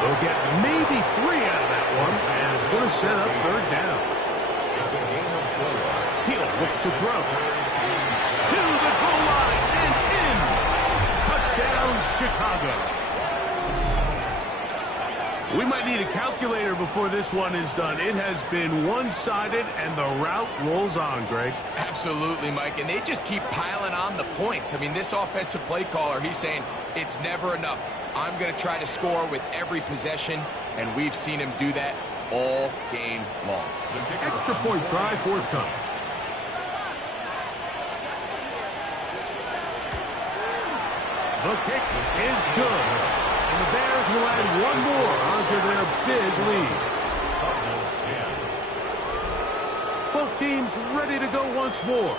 They'll get maybe 3 out of that one, and it's going to set up third down. It's a game of 4. He'll look to throw. To the goal line and in. Touchdown, Chicago. We might need a calculator before this one is done. It has been one-sided, and the route rolls on, Greg. Absolutely, Mike, and they just keep piling on the points. I mean, this offensive play caller, he's saying it's never enough. I'm going to try to score with every possession, and we've seen him do that all game long. Extra point try forthcoming. The kick is good. And the Bears will add one more onto their big lead. Cardinals 10. Both seems ready to go once more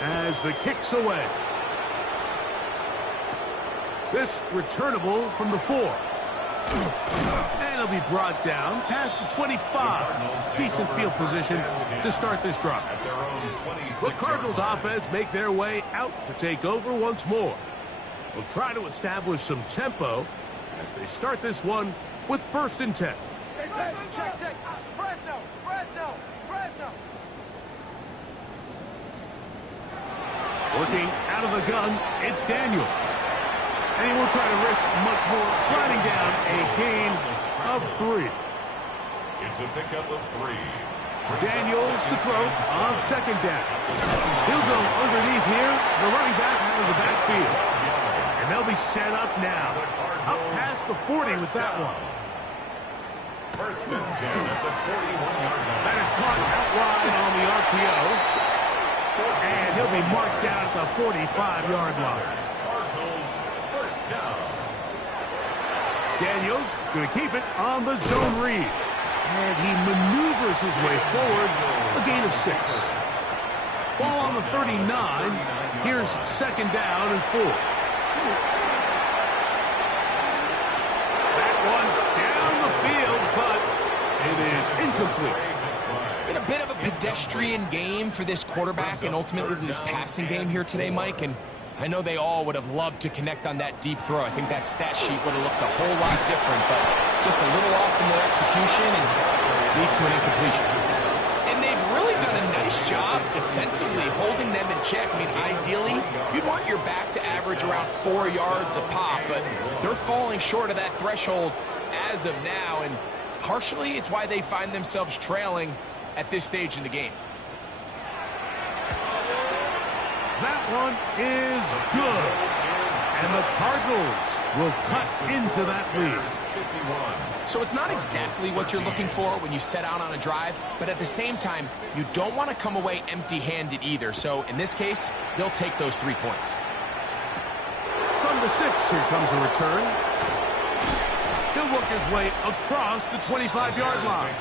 as the kick's away. This returnable from the 4. And it'll be brought down past the 25. Decent field position to start this drive. The Cardinals offense make their way out to take over once more. They'll try to establish some tempo as they start this one with 1st and 10. Check. Fresno. Working out of the gun, it's Daniels. And he won't try to risk much more, sliding down a gain of 3. It's a pickup of 3. Daniels to throw on 2nd down. He'll go underneath here, the running back out of the backfield. And they'll be set up now. Up past the 40 with that one. 1st and 10 at the 41-yard line. That is caught out wide on the RPO. And he'll be marked down at the 45-yard line. Cardinals 1st down. Daniels going to keep it on the zone read. And he maneuvers his way forward, a gain of 6. Ball on the 39. Here's 2nd down and 4. That one down the field, but it is incomplete. It's been a bit of a pedestrian game for this quarterback and ultimately this passing game here today, Mike. And I know they all would have loved to connect on that deep throw. I think that stat sheet would have looked a whole lot different, but just a little off in their execution and leads to an incompletion. And they've really done a nice job defensively holding them in check. I mean, ideally, you'd want your back to average around 4 yards a pop, but they're falling short of that threshold as of now, and partially it's why they find themselves trailing at this stage in the game. That one is good. And the Cardinals will cut into that lead. So it's not exactly what you're looking for when you set out on a drive, but at the same time, you don't want to come away empty-handed either. So in this case, they'll take those 3 points. From the 6, here comes a return. He'll work his way across the 25-yard line.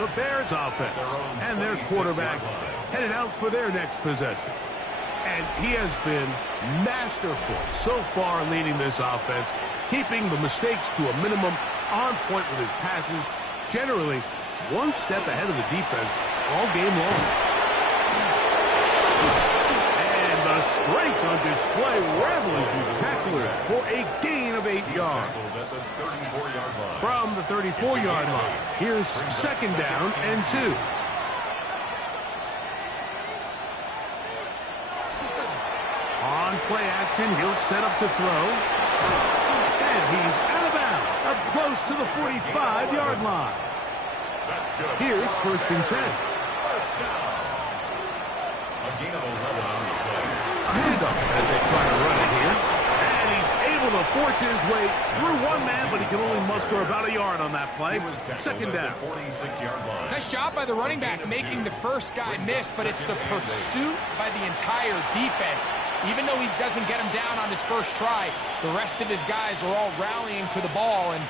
The Bears offense and their quarterback headed out for their next possession. And he has been masterful so far leading this offense, keeping the mistakes to a minimum, on point with his passes, generally one step ahead of the defense all game long. And the strength on display, rambling through tacklers for a gain of 8 yards. From the 34-yard line, here's 2nd down and 2. On play action, he'll set up to throw. And he's out of bounds, up close to the 45-yard line. Here's 1st and 10. A handoff as they try to run it here. And he's able to force his way through one man, but he can only muster about a yard on that play. 2nd down. Nice job by the running back making the first guy miss, but it's the pursuit by the entire defense. Even though he doesn't get him down on his first try, the rest of his guys are all rallying to the ball, and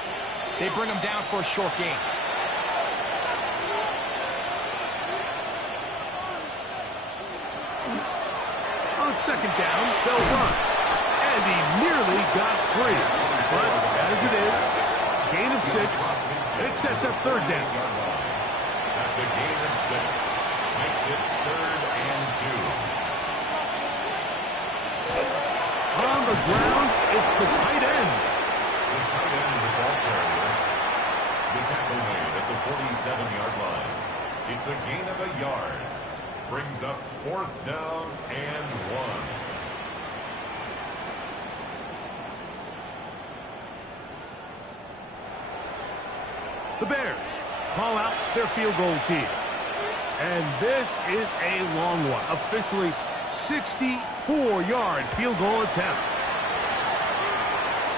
they bring him down for a short gain. On 2nd down, they'll run. And he nearly got free. But as it is, gain of 6, it sets up 3rd down. That's a gain of 6. Makes it 3rd and 2. On the ground, it's the tight end. The tight end of the ball carrier. The tackle made at the 47-yard line. It's a gain of a yard. Brings up 4th down and 1. The Bears call out their field goal team. And this is a long one. Officially 64-yard field goal attempt.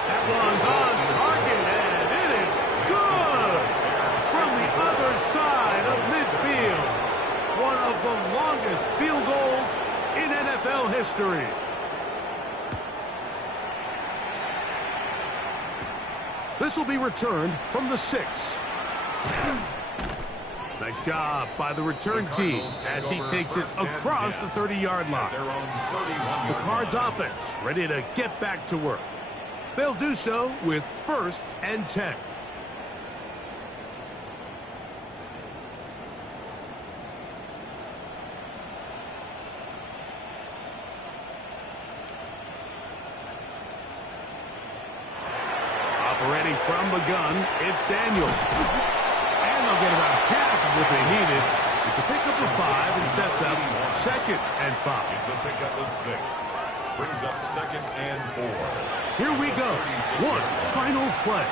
That one's on target, and it is good from the other side of midfield. One of the longest field goals in NFL history. This will be returned from the 6. Nice job by the return team as he takes it across the 30-yard line. The Cards offense ready to get back to work. They'll do so with 1st and 10. Operating from the gun, it's Daniel. And they'll get about half of what they needed. It's a pickup of 5 and sets up 2nd and 5. It's a pickup of 6. Brings up 2nd and 4. Here we go. One final play.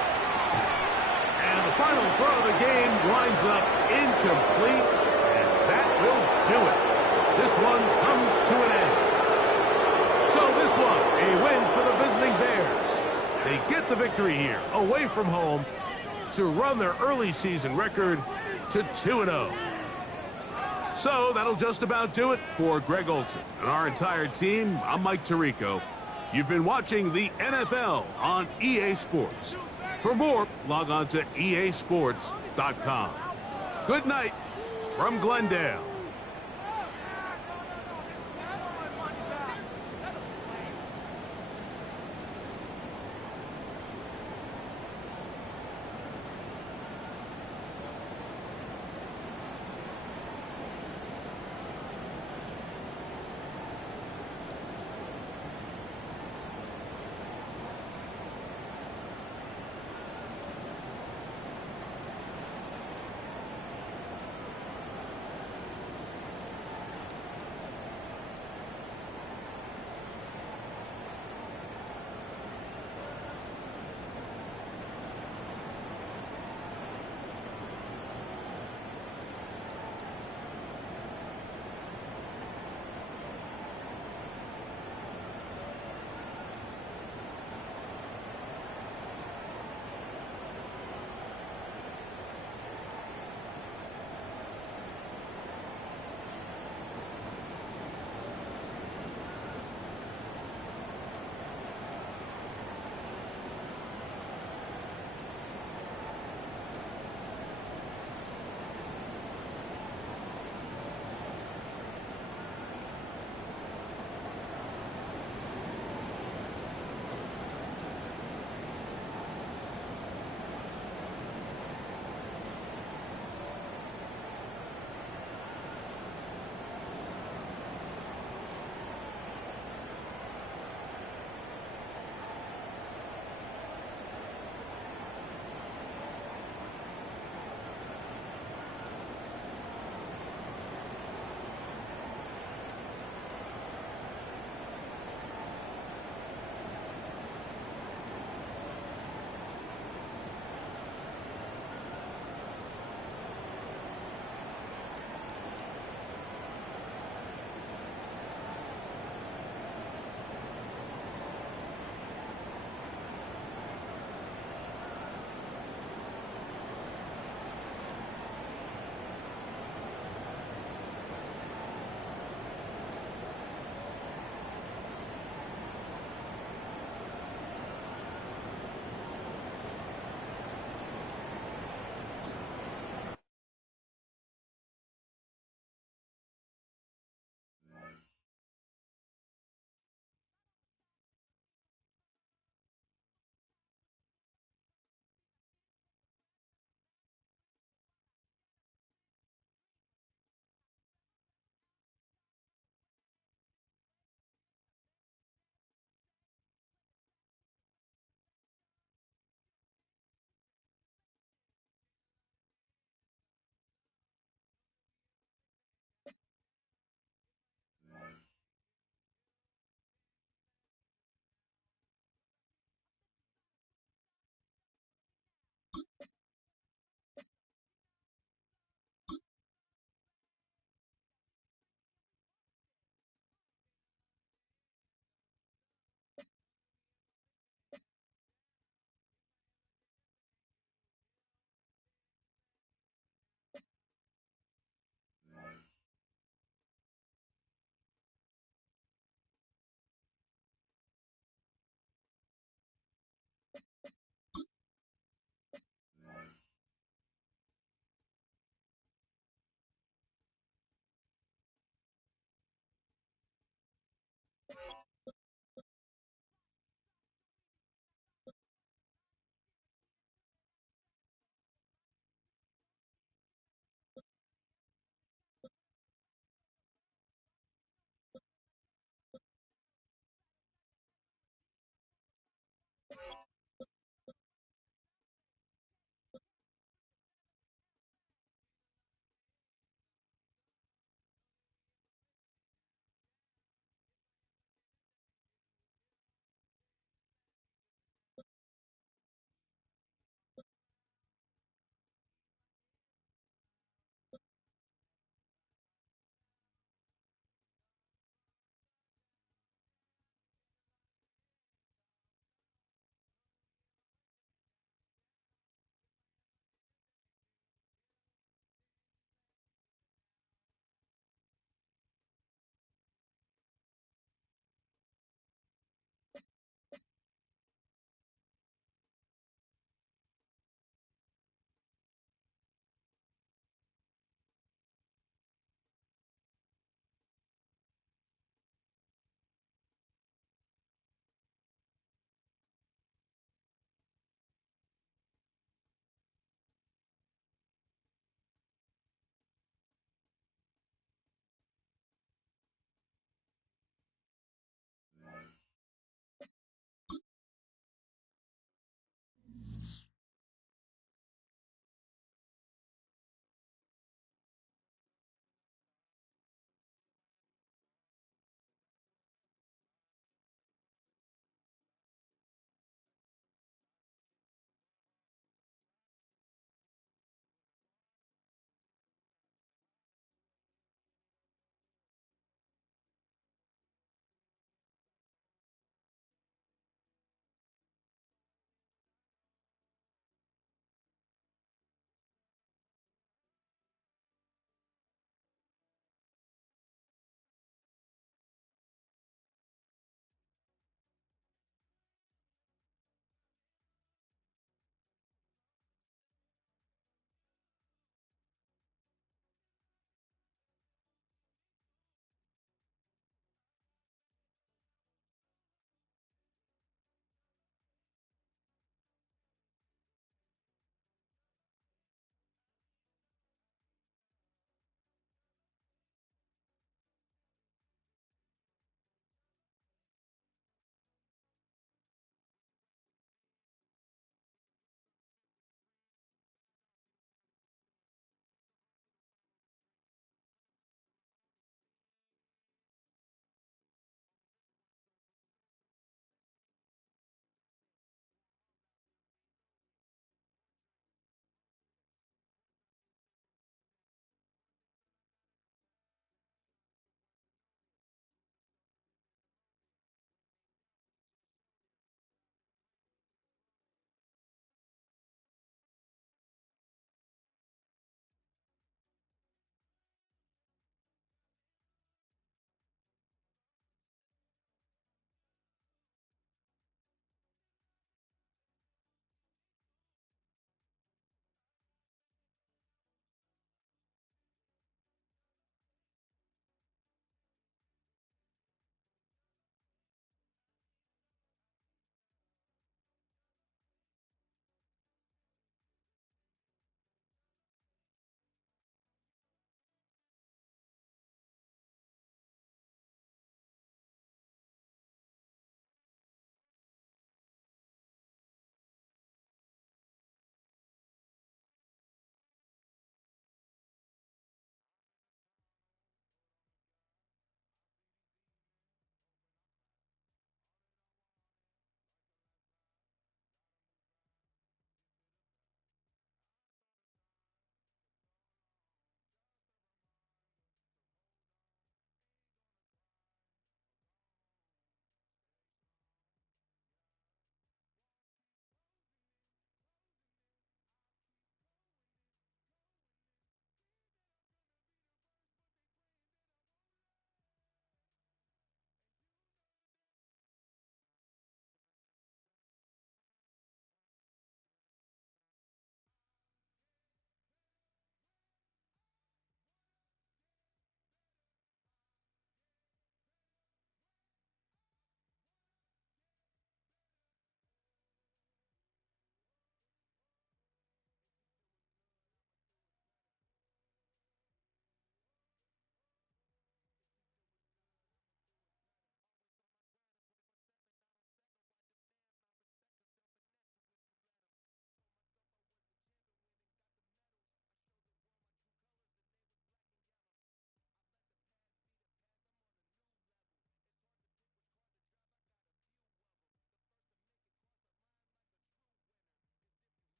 And the final throw of the game winds up incomplete. And that will do it. This one comes to an end. So this one, a win for the visiting Bears. They get the victory here, away from home, to run their early season record to 2-0. So that'll just about do it for Greg Olsen and our entire team. I'm Mike Tirico. You've been watching the NFL on EA Sports. For more, log on to easports.com. Good night from Glendale.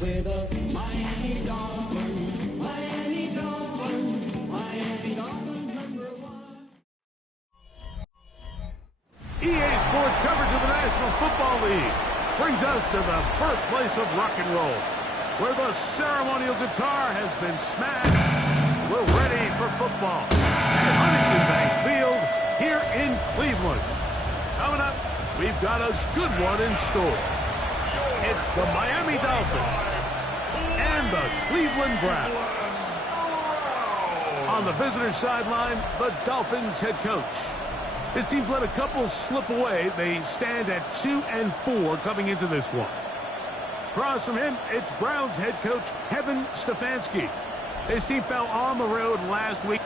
With a Miami Dolphins, Miami Dolphins, Miami Dolphins #1. EA Sports coverage of the National Football League brings us to the birthplace of rock and roll, where the ceremonial guitar has been smashed. We're ready for football at Huntington Bank Field here in Cleveland. Coming up, we've got a good one in store. It's the Miami Dolphins and the Cleveland Browns. On the visitor sideline, the Dolphins head coach. His team's let a couple slip away. They stand at 2-4 coming into this one. Across from him, it's Browns head coach Kevin Stefanski. His team fell on the road last week.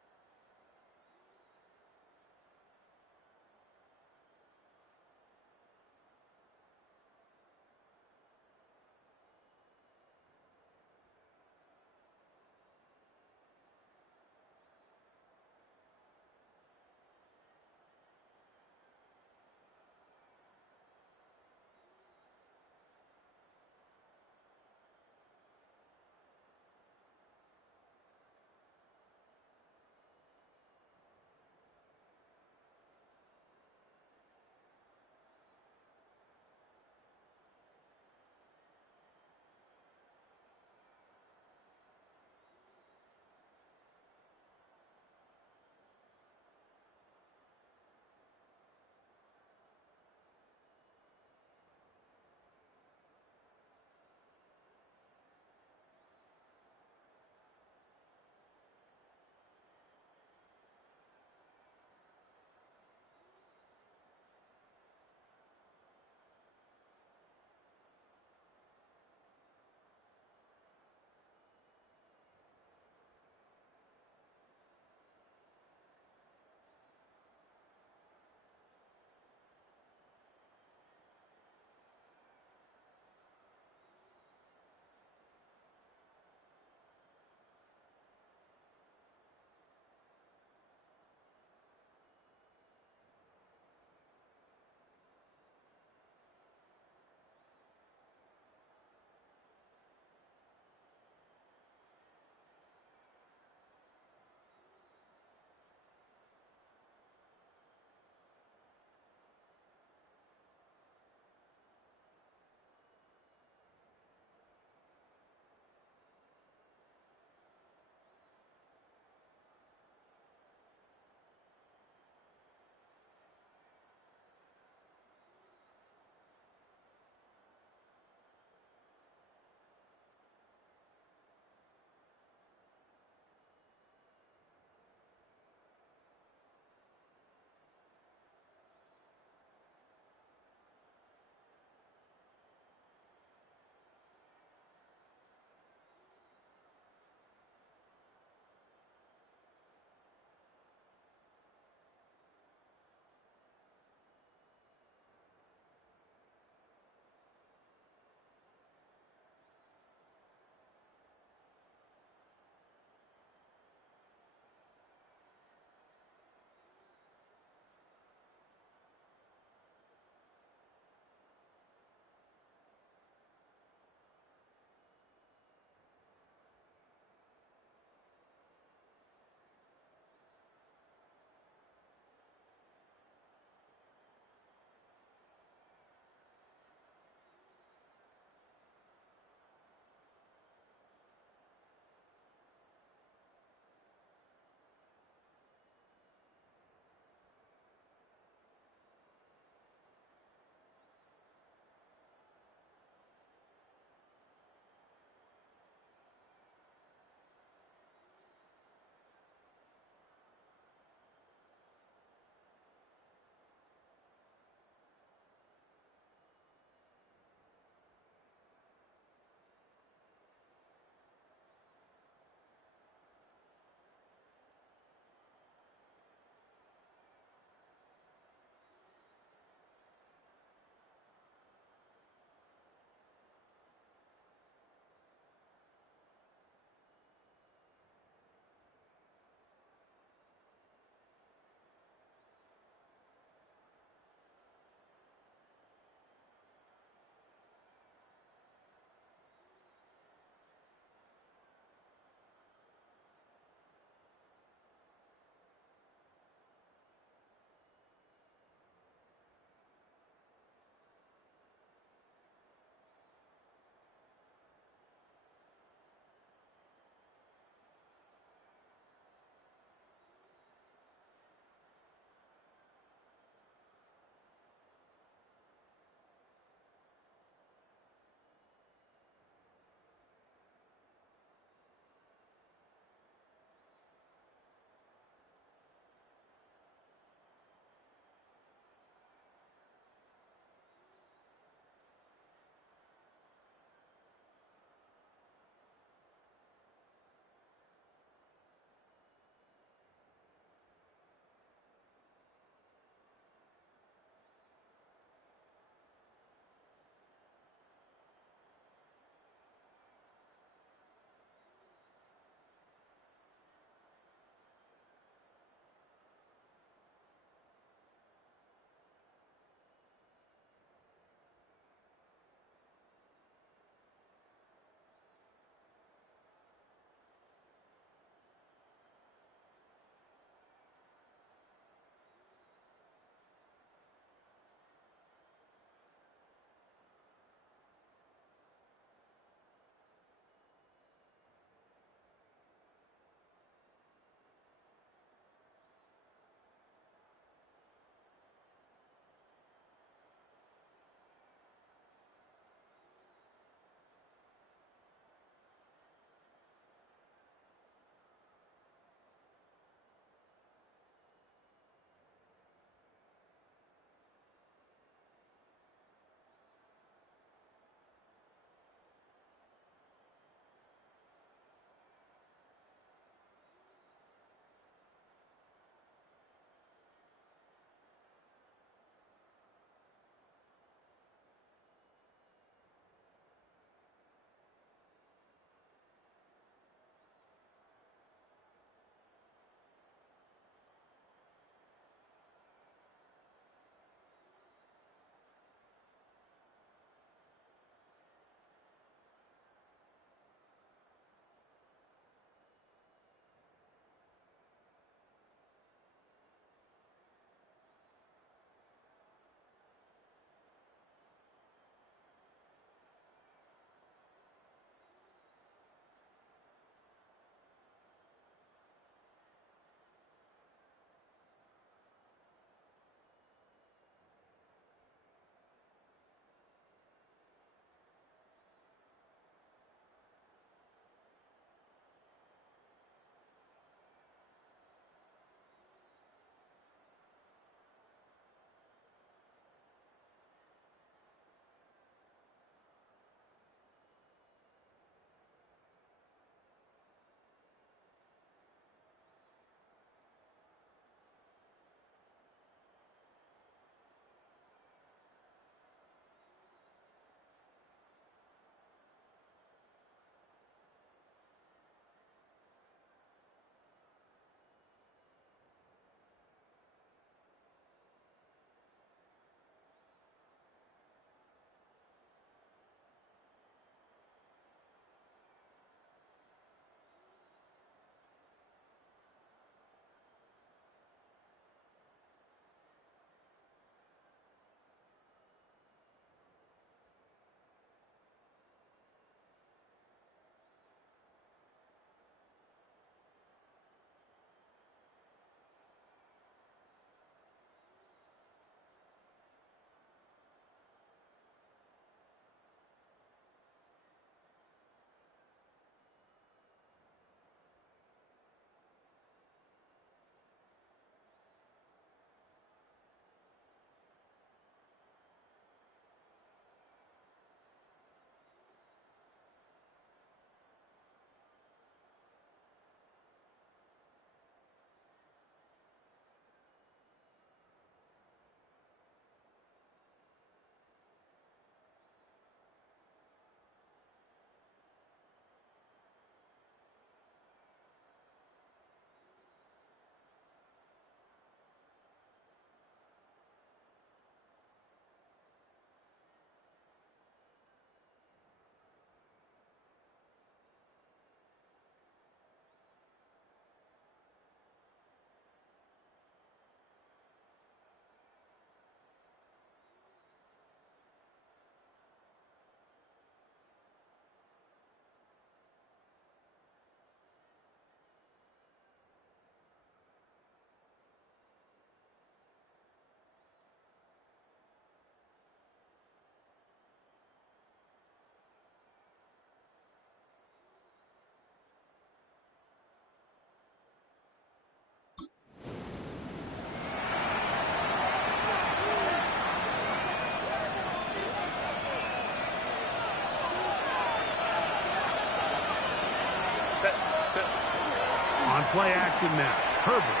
play action now. Herbert.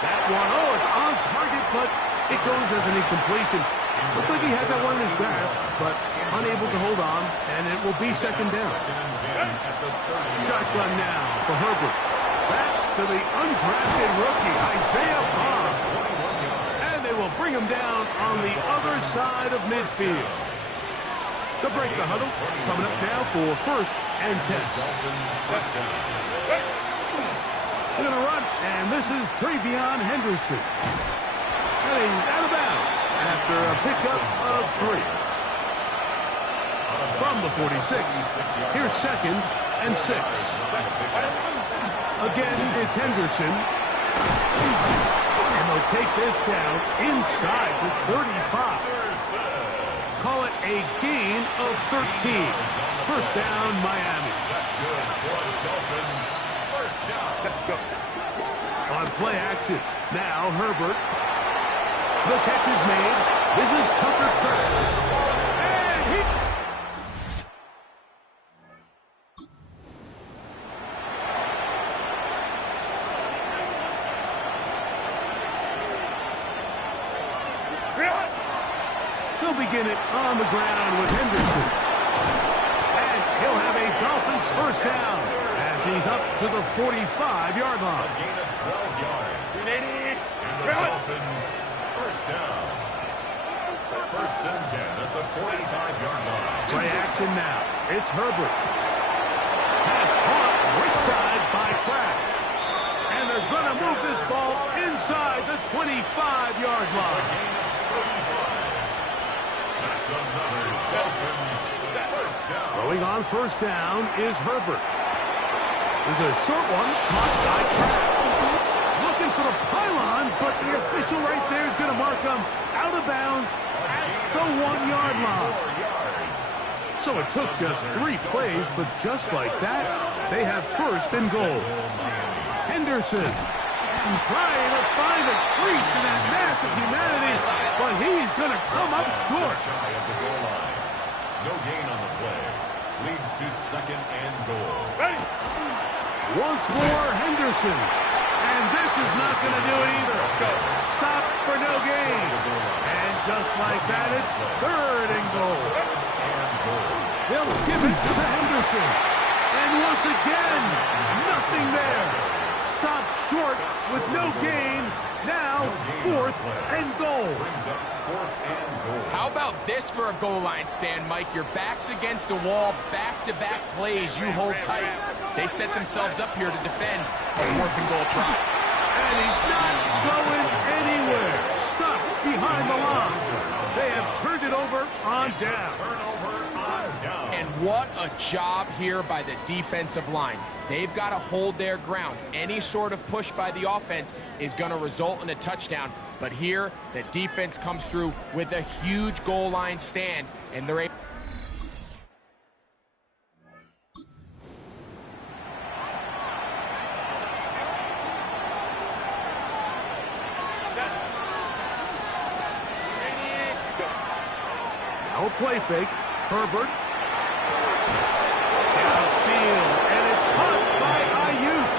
That one, oh, it's on target, but it goes as an incompletion. Looked like he had that one in his grasp, but unable to hold on, and it will be second down. Shotgun now for Herbert. Back to the undrafted rookie, Isaiah Bond. And they will bring him down on the other side of midfield. To break the huddle, coming up now for 1st and 10. They're going to run, and this is Travion Henderson. Heading out of bounds after a pickup of 3. From the 46, here's 2nd and 6. Again, it's Henderson. And they'll take this down inside the 35. Call it a gain of 13. First down, Miami. That's good for the Dolphins. First down. On play action. Now Herbert. The catch is made. This is Tucker Kraft. And he... He'll begin it on the ground with Henderson. And he'll have a Dolphins first down as he's up to the 45-yard line. A gain of 12 yards. And the Dolphins first down. First and 10 at the 45-yard line. Play action now. It's Herbert. Pass caught right side by Kraft. And they're going to move this ball inside the 25-yard line. That's another Dolphins first down. Throwing on first down is Herbert. There's a short one caught by Kraft. Looking for the pylon, but the official right there is going to mark him out of bounds at the 1-yard line. 4 yards. So it took just 3 plays, but just like that, they have first and goal. Henderson trying to find a crease in that mass of humanity, but he's going to come up short. Shy of the goal line. No gain on the play. Leads to second and goal. Once more, Henderson. And this is not going to do it either. Stop for no gain. And just like that, it's third and goal. They'll give it to Henderson. And once again, nothing there. Stopped short with no gain. Now, 4th and goal. Brings up 4th and goal. How about this for a goal line stand, Mike? Your back's against the wall, back-to-back plays, you hold tight. They set themselves up here to defend a 4th and goal try. And he's not going anywhere. Stuffed behind the line. They have turned it over on down. Turnover on down. And what a job here by the defensive line. They've got to hold their ground. Any sort of push by the offense is going to result in a touchdown. But here, the defense comes through with a huge goal line stand, and they're able. Now a play fake. Herbert. Downfield, and it's caught by Ayuk.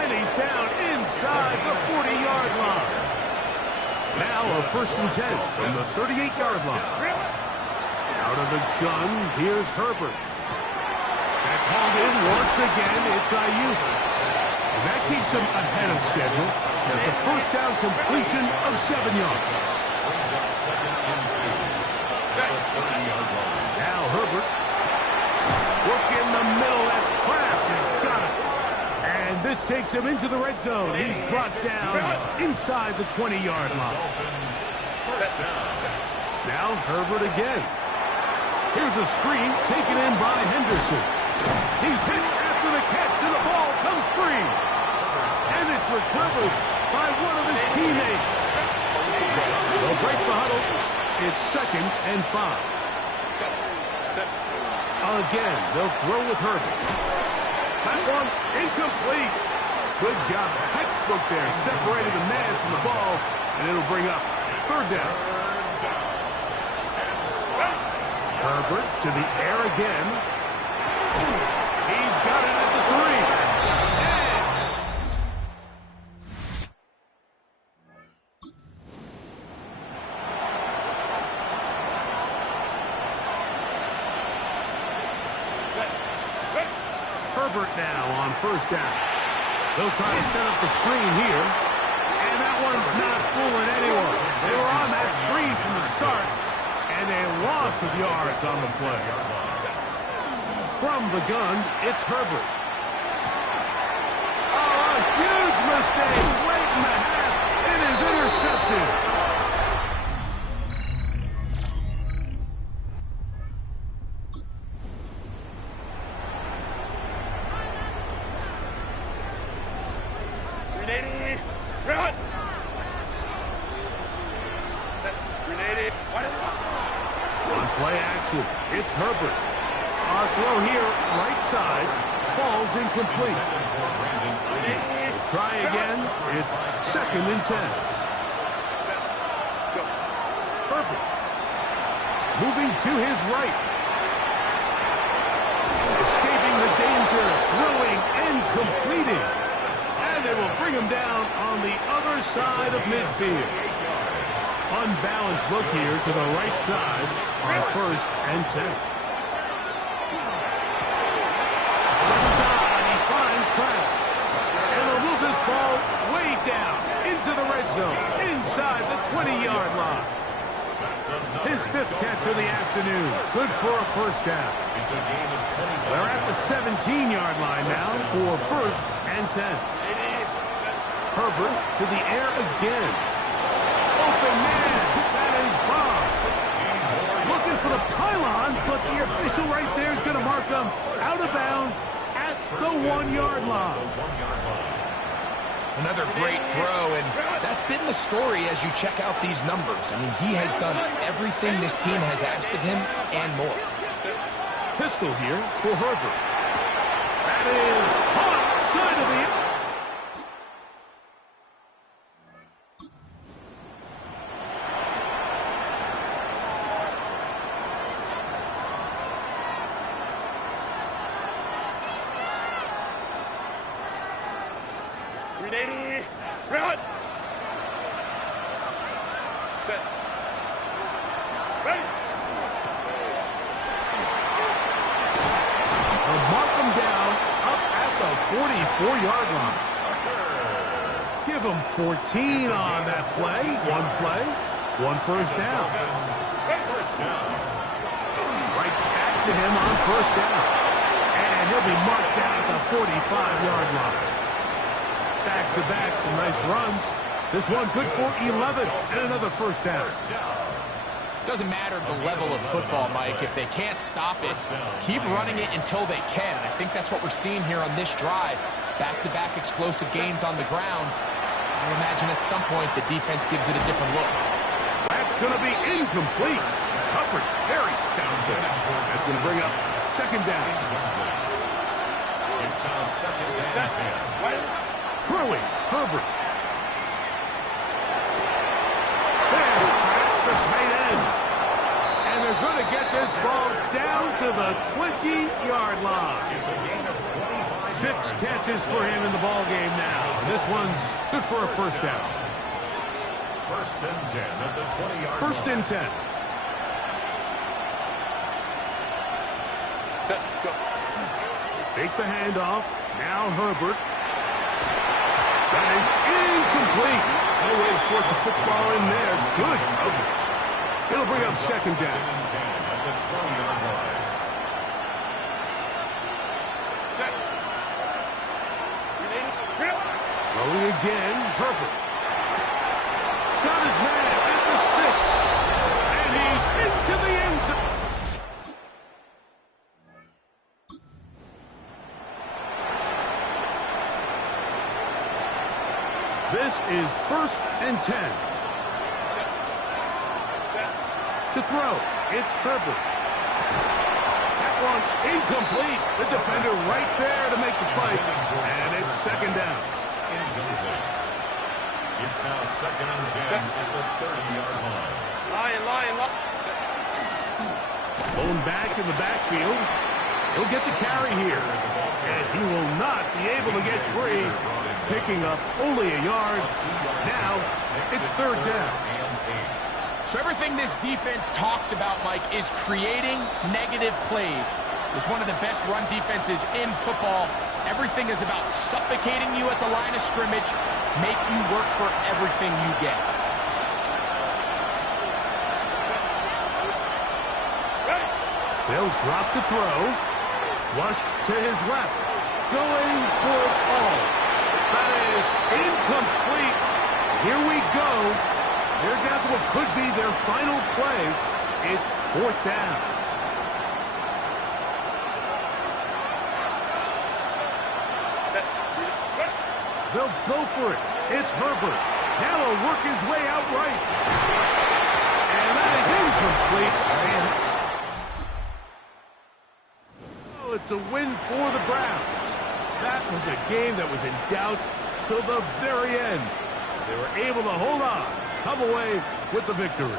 And he's down inside the 40-yard line. Now a 1st and 10 from the 38-yard line. Out of the gun, here's Herbert. That's hauled in once again. It's Ayuk. And that keeps him ahead of schedule. That's a first down completion of 7 yards. Brings up second and 2. 30-yard line. Now Herbert. Work in the middle. That's Kraft. He's got it. And this takes him into the red zone. He's brought down inside the 20-yard line. Dolphins first down. Now Herbert again. Here's a screen taken in by Henderson. He's hit after the catch, and the ball comes free. And it's recovered by one of his teammates. They'll break the huddle. It's 2nd and 5. Again, they'll throw with Herbert. That one incomplete. Good job. Textbook there. Separated the man from the ball, and it'll bring up 3rd down. Herbert to the air again. He's got it at the 3. And Herbert now on first down. They'll try to set up the screen here. And that one's not fooling anyone. They were on that screen from the start, and a loss of yards on the play. From the gun, it's Herbert. Oh, a huge mistake late in the half. It is intercepted. Play action. It's Herbert. Our throw here, right side, falls incomplete. Try again. It's 2nd and 10. Herbert. Moving to his right. Escaping the danger. Throwing and completing. And they will bring him down on the other side of midfield. Unbalanced look here to the right side on 1st and 10. Left side, he finds Kraft. And they'll move this ball way down into the red zone, inside the 20-yard line. His 5th catch of the afternoon. Good for a first down. They're at the 17-yard line now for 1st and 10. Herbert to the air again. Open man, that is Bob. Looking for the pylon, but the official right there is going to mark him out of bounds at the 1-yard line. Another great throw, and that's been the story as you check out these numbers. I mean, he has done everything this team has asked of him and more. Pistol here for Herbert. That is hot side of the... Run! Set. Ready! They'll mark him down up at the 44-yard line. Give him 14 on that play. One first down. Right back to him on first down. And he'll be marked down at the 45-yard line. Back-to-back, some nice runs. This one's good for 11 and another first down. Doesn't matter the level of football, Mike. If they can't stop it, keep running it until they can. And I think that's what we're seeing here on this drive. Back-to-back explosive gains on the ground. I imagine at some point the defense gives it a different look. That's going to be incomplete. Hubbard, very stout there. That's going to bring up 2nd down. It's now 2nd and 10. Throwing, Herbert. There, the tight end. And they're going to get this ball down to the 20-yard line. 6 catches for him in the ball game now. This one's good for a first down. 1st and 10 at the 20-yard line. 1st and 10. Set. Go. Fake the handoff. Now Herbert. That is incomplete. No way to force a football in there. Good coverage. It'll bring up 2nd down. At the 20-yard line. Set. Throwing again, Herbert. Got his man at the 6. And he's into the end zone. This is 1st and 10. To throw, it's Herbert. That one incomplete. The defender right there to make the play. And it's 2nd down. It's now 2nd and 10 at the 30-yard line. Lion. Blown back in the backfield. He'll get the carry here. And he will not be able to get free. Picking up only a yard. Now, it's 3rd down. So everything this defense talks about, Mike, is creating negative plays. is one of the best run defenses in football. Everything is about suffocating you at the line of scrimmage, make you work for everything you get. They'll drop to throw. Flushed to his left. Going for it all. That is incomplete. Here we go. They're down to what could be their final play. It's 4th down. They'll go for it. It's Herbert. Now he'll work his way out right. And that is incomplete. Oh, it's a win for the Browns. That was a game that was in doubt till the very end. They were able to hold on, come away with the victory.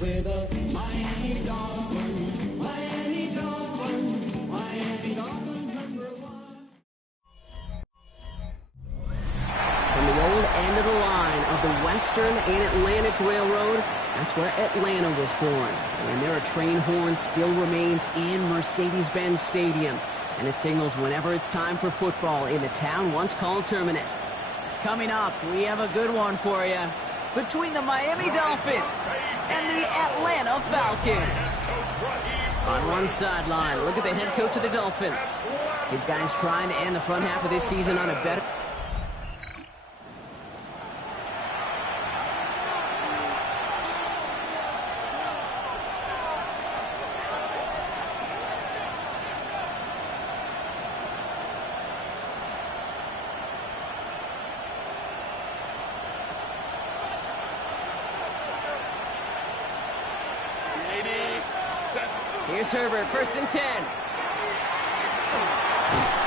With a Miami Dolphins, Miami Dolphins, Miami Dolphins #1. From the old end of the line of the Western and Atlantic Railroad, that's where Atlanta was born. And there are train horns still remains in Mercedes-Benz Stadium. And it signals whenever it's time for football in the town once called Terminus. Coming up, we have a good one for you. Between the Miami Dolphins and the Atlanta Falcons. On one sideline, look at the head coach of the Dolphins. His guys trying to end the front half of this season on a better... Here's Herbert, 1st and 10.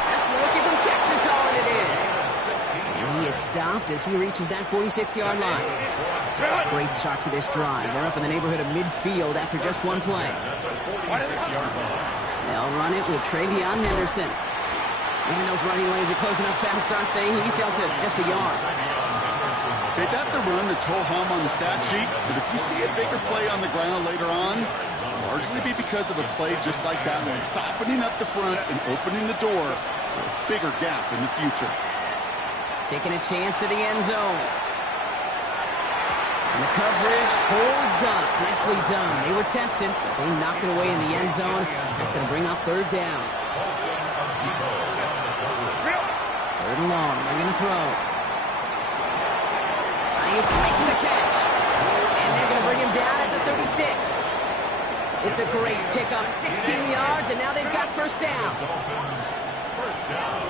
That's the rookie from Texas hauling it in. And he is stopped as he reaches that 46-yard line. Great start to this drive. They're up in the neighborhood of midfield after just one play. They'll run it with Travion Henderson. Man, those running lanes are closing up fast, aren't they? He's held to just a yard. Okay, that's a run that's ho-hum on the stat sheet, but if you see a bigger play on the ground later on, largely be because of a play just like that one, softening up the front and opening the door for a bigger gap in the future. Taking a chance to the end zone. And the coverage holds up. Nicely done. They were tested, but they knocked it away in the end zone. That's going to bring up 3rd down. 3rd and long. They're going to throw. Ayuk makes the catch. And they're going to bring him down at the 36. It's a great pickup, 16 yards, and now they've got 1st down. First down.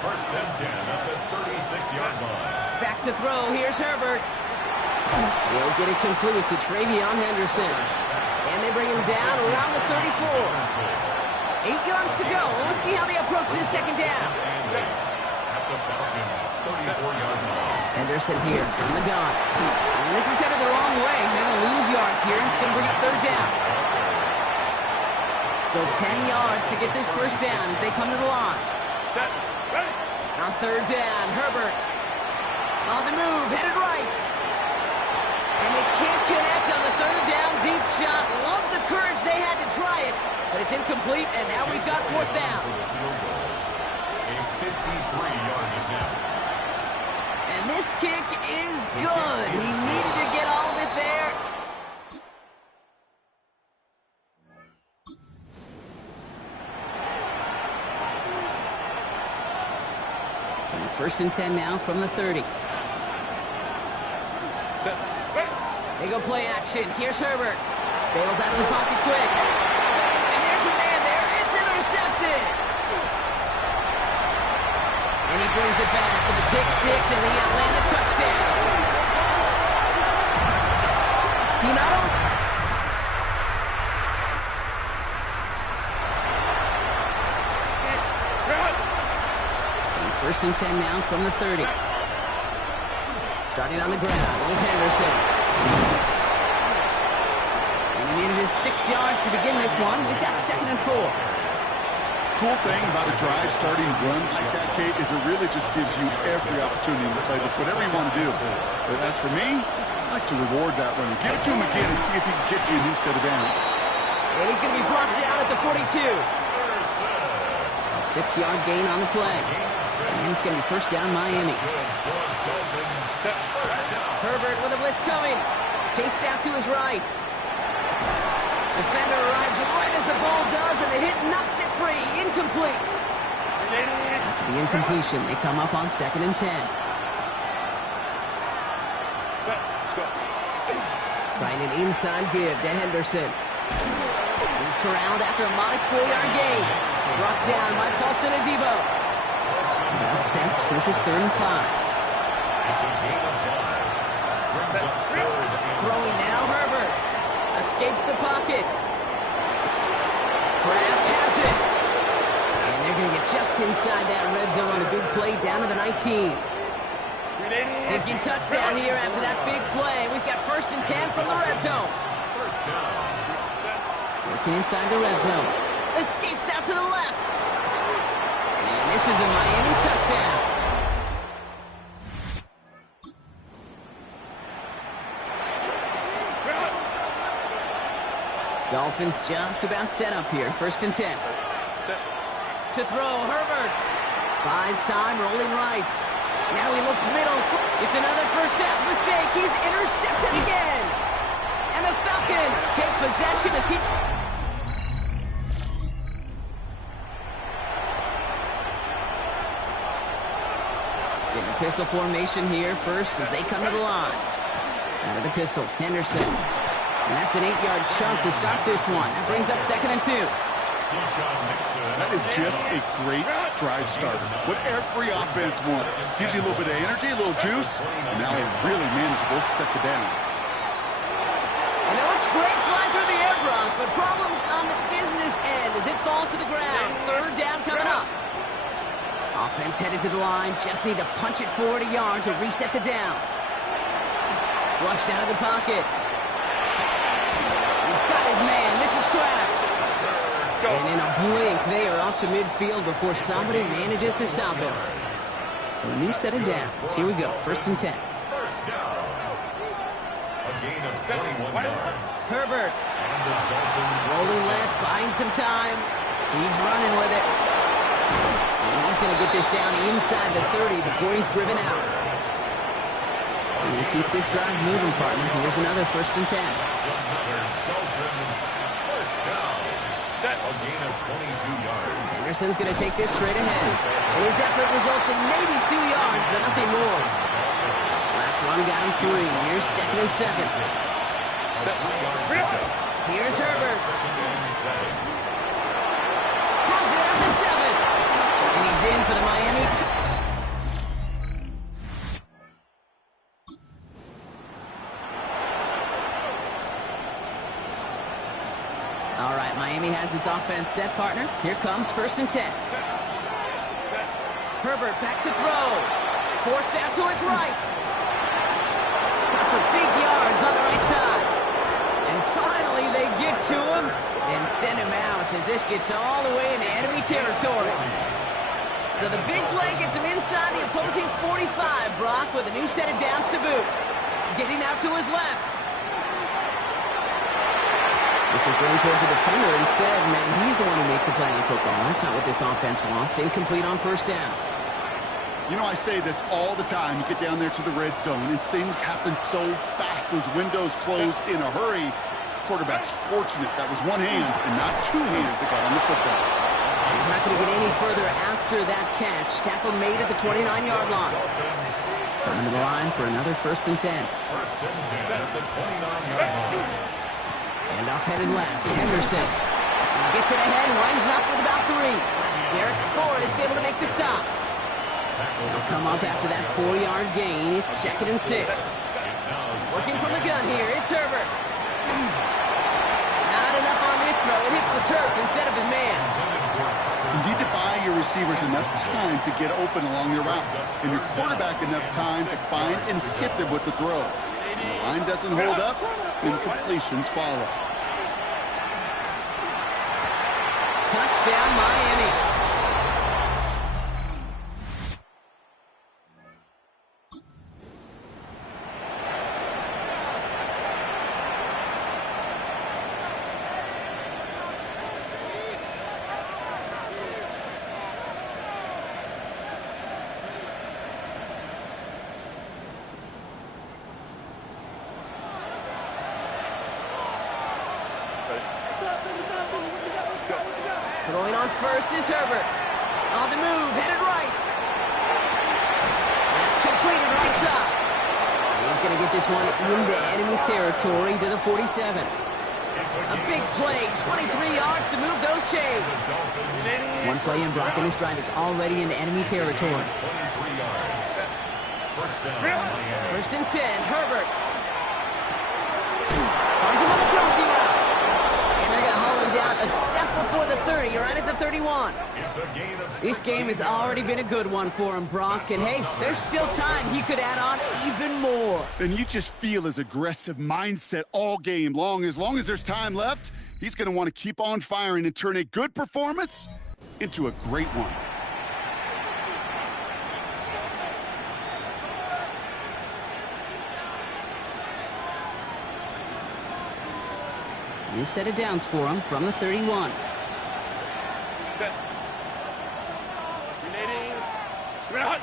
1st and 10 at the 36-yard line. Back to throw. Here's Herbert. He'll get it complete to Travion Henderson. And they bring him down around the 34. 8 yards to go. Let's see how they approach this 2nd down. At the Falcons' 34-yard line. Henderson here from the gun. And this is headed the wrong way. They're going to lose yards here, and it's going to bring up 3rd down. So 10 yards to get this 1st down as they come to the line. Set. Ready. On 3rd down, Herbert. On the move, headed right. And they can't connect on the 3rd down deep shot. Love the courage they had to try it, but it's incomplete, and now we've got 4th down. A 53-yard attempt. And this kick is good. He needed to get all of it there. So 1st and 10 now from the 30. Set. Ready. They go play action. Here's Herbert. Bails out of the pocket quick. And there's a man there. It's intercepted. And he brings it back for the pick 6 and the Atlanta touchdown. He not only... So 1st and 10 now from the 30. Starting on the ground with Henderson. And he needed his 6 yards to begin this one. We've got 2nd and 4. Cool thing about a drive starting run like that, Kate, is it really just gives you every opportunity to play whatever you want to do. But as for me, I like to reward that runner. Give it to him again and see if he can get you a new set of downs. And he's going to be brought down at the 42. A 6-yard gain on the play. And it's going to be first down Miami. Herbert with a blitz coming. Chased out to his right. Defender arrives right as the ball does, and the hit knocks it free. Incomplete. After the incompletion, they come up on 2nd and 10. Trying an inside give to Henderson. He's corralled after a modest 4-yard gain. Brought down by Paulson Adebo. About 6. This is 3rd and 5. Throwing now, Herbert. Escapes the pocket. Kraft has it. And they're going to get just inside that red zone on a big play down to the 19. Thinking touchdown here after that big play. We've got 1st and 10 from the red zone. Working inside the red zone. Escapes out to the left. And this is a Miami touchdown. Dolphins just about set up here. 1st and 10. To throw, Herbert. Buys time, rolling right. Now he looks middle. It's another first half mistake. He's intercepted again. And the Falcons take possession as he... In the pistol formation here first as they come to the line. Out of the pistol, Henderson. And that's an 8-yard chunk to start this one. That brings up 2nd and 2. That is just a great drive starter. What every offense wants. Gives you a little bit of energy, a little juice, and now a really manageable second down. And it looks great flying through the air, Brock, but problems on the business end as it falls to the ground. 3rd down coming up. Offense headed to the line. Just need to punch it forward a yard to reset the downs. Flushed out of the pocket. He's got his man. This is Kraft. And in a blink, they are off to midfield before somebody manages to stop him. So a new set of downs. Here we go. 1st and 10. First down. A gain of 21 yards. Herbert. Rolling left, buying some time. He's running with it. And he's going to get this down inside the 30 before he's driven out. And you keep this drive moving, partner. Here's another 1st and 10. First down. A gain of 22 yards. Anderson's going to take this straight ahead. And his effort results in maybe 2 yards, but nothing more. Last run got him 3. Here's 2nd and 7. Here's Herbert. Has it at the 7. And he's in for the Miami. All right, Miami has its offense set, partner. Here comes 1st and 10. Herbert back to throw. Forced out to his right. Got for big yards on the right side. And finally they get to him and send him out as this gets all the way into enemy territory. So the big play gets him inside the opposing 45, Brock, with a new set of downs to boot. Getting out to his left. This is thrown towards the defender instead. Man, he's the one who makes a play in football. That's not what this offense wants. Incomplete on 1st down. You know, I say this all the time. You get down there to the red zone, and things happen so fast. Those windows close in a hurry. Quarterback's fortunate. That was one hand and not 2 hands that got on the football. He's not going to get any further after that catch. Tackle made at the 29-yard line. Coming to the line for another 1st and 10. 1st and 10 at the 29-yard line. And off headed left, Henderson. He gets it ahead, winds up with about 3. Derek Forrest able to make the stop. They'll come up after that 4-yard gain. It's 2nd and 6. Working from the gun here, it's Herbert. Not enough on this throw. It hits the turf instead of his man. You need to buy your receivers enough time to get open along your routes, and your quarterback enough time to find and hit them with the throw. When the line doesn't hold up, incompletions follow. Touchdown, Miami. Throwing on first is Herbert. On the move, headed right. That's completed right side. He's going to get this one into enemy territory to the 47. A big play, 23 yards to move those chains. One play in, Brock, and this drive is already into enemy territory. First and 10, Herbert. Finds him on the crossing route. And they're going to haul him down a step before the 30, right at the 31. This game has already been a good one for him, Brock. And hey, there's still time. He could add on even more. And you just feel his aggressive mindset all game long. As long as there's time left, he's going to want to keep on firing and turn a good performance into a great one. New set of downs for him from the 31. Set. Remaining. Hot.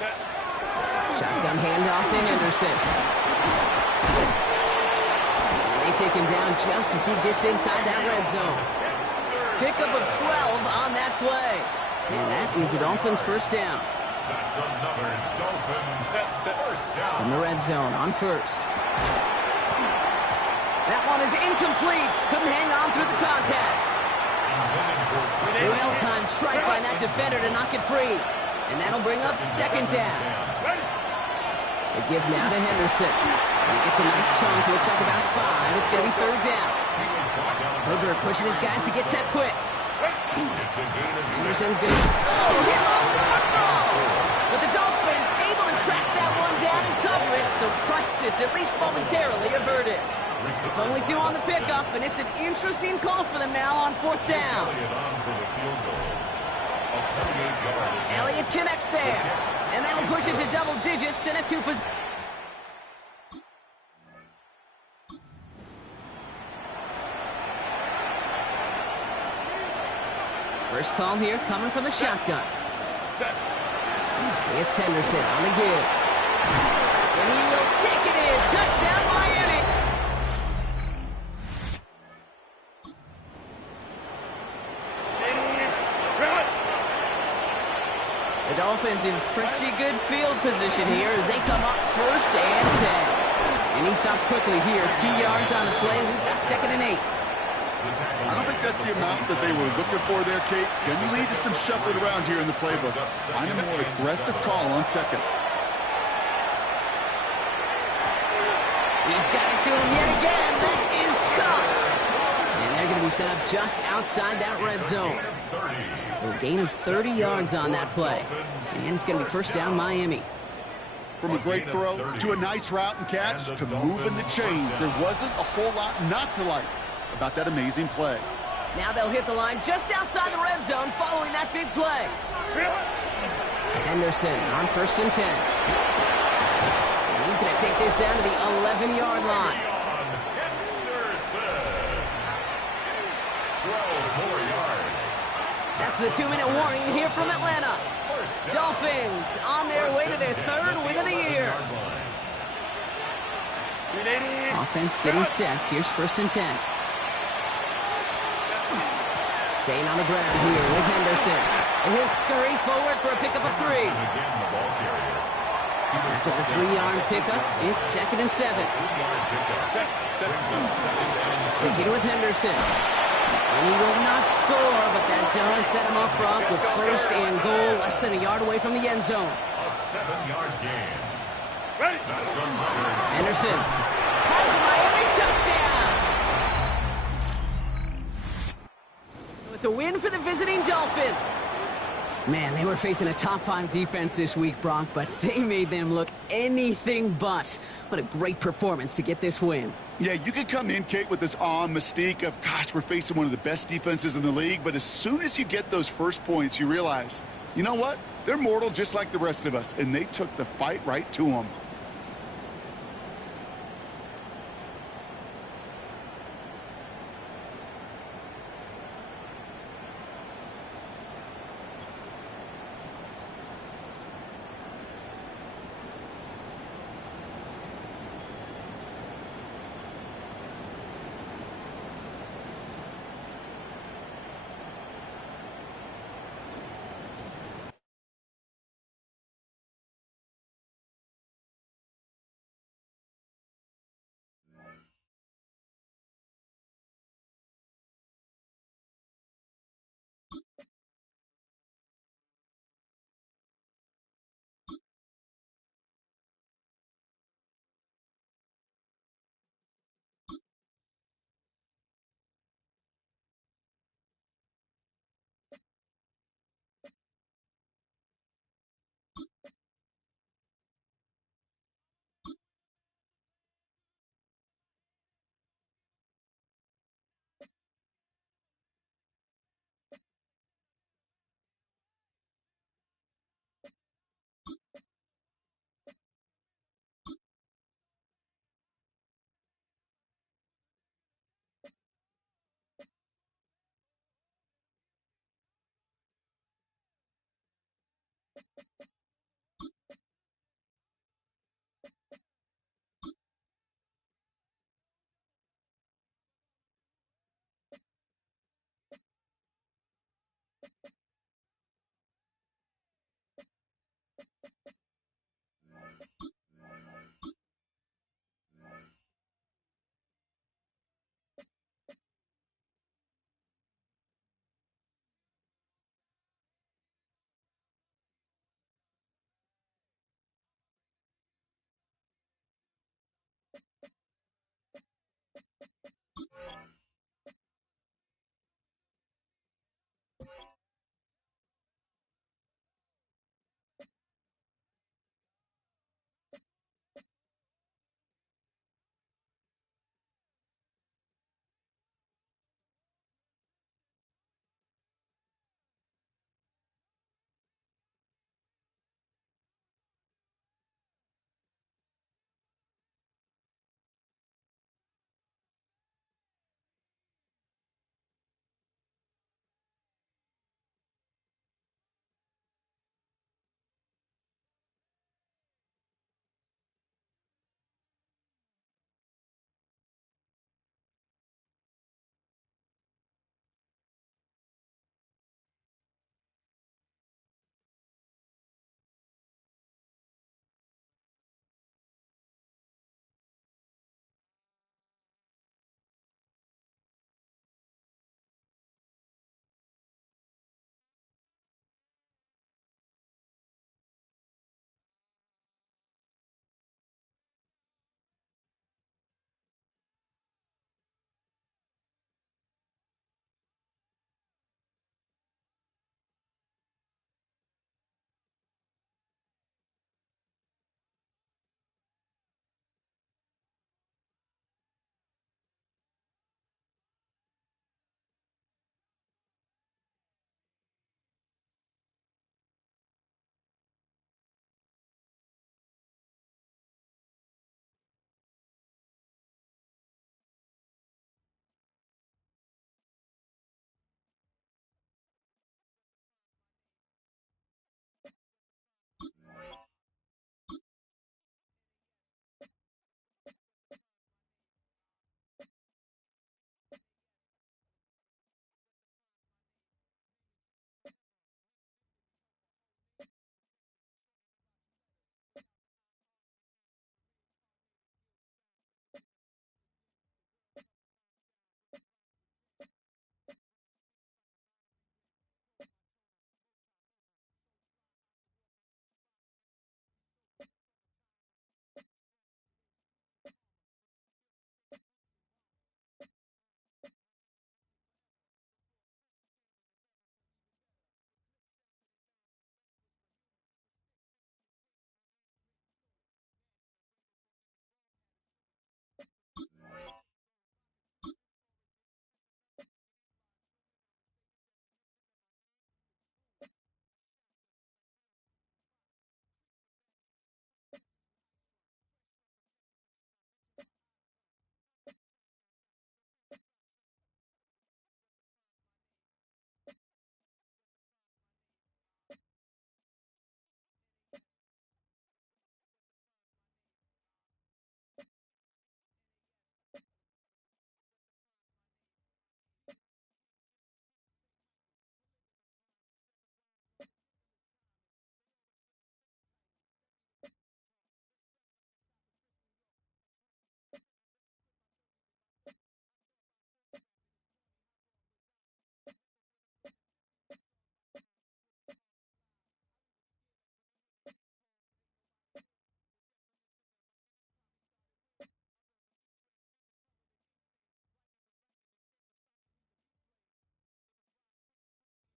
Set. Shotgun handoff to Henderson. And they take him down just as he gets inside that red zone. Pickup of 12 on that play. And that is a Dolphins first down. That's another Dolphins first down. In the red zone on first. That one is incomplete. Couldn't hang on through the contact. Well-timed strike by that defender to knock it free. And that'll bring up second down. They give now to Henderson. He gets a nice chunk. Looks like about 5. It's going to be third down. Herbert pushing his guys to get set quick. Henderson's going to... Oh, he lost the football! But the Dolphins able to track that one down and cover it, so crisis, at least momentarily, averted. It's only 2 on the pickup, and it's an interesting call for them now on fourth down. Elliott connects there, and that'll push it to double digits in a 2-position. First call here coming from the shotgun. It's Henderson on the give. And he will take it in. Touchdown, Miami. The Dolphins in pretty good field position here as they come up first and 10. And he stopped quickly here. 2 yards on the play. We've got second and 8. I don't think that's the amount that they were looking for there, Kate. Going to lead to some shuffling around here in the playbook. Find a more aggressive call on second. He's got it to him yet again. That is caught. And they're going to be set up just outside that red zone. So a gain of 30 yards on that play. And it's going to be first down, Miami. From a great throw to a nice route and catch to moving the chains, there wasn't a whole lot not to like about that amazing play. Now they'll hit the line just outside the red zone following that big play. Henderson on first and 10. And he's going to take this down to the 11-yard line. Henderson. 12 more yards. That's the 2-minute warning here from Atlanta. Dolphins on their way to their 3rd win of the year. Offense getting set. Here's first and 10. Staying on the ground here with Henderson. And he'll scurry forward for a pickup of 3. After the 3-yard pickup, it's second and 7. Sticking with Henderson. And he will not score, but that does set him up, Brock, with first and goal, less than a yard away from the end zone. A 7-yard gain. Henderson has the Miami touchdown. It's a win for the visiting Dolphins. Man, they were facing a top-5 defense this week, Brock, but they made them look anything but. What a great performance to get this win. Yeah, you could come in, Kate, with this awe and mystique of, gosh, we're facing one of the best defenses in the league, but as soon as you get those first points, you realize, you know what? They're mortal just like the rest of us, and they took the fight right to them.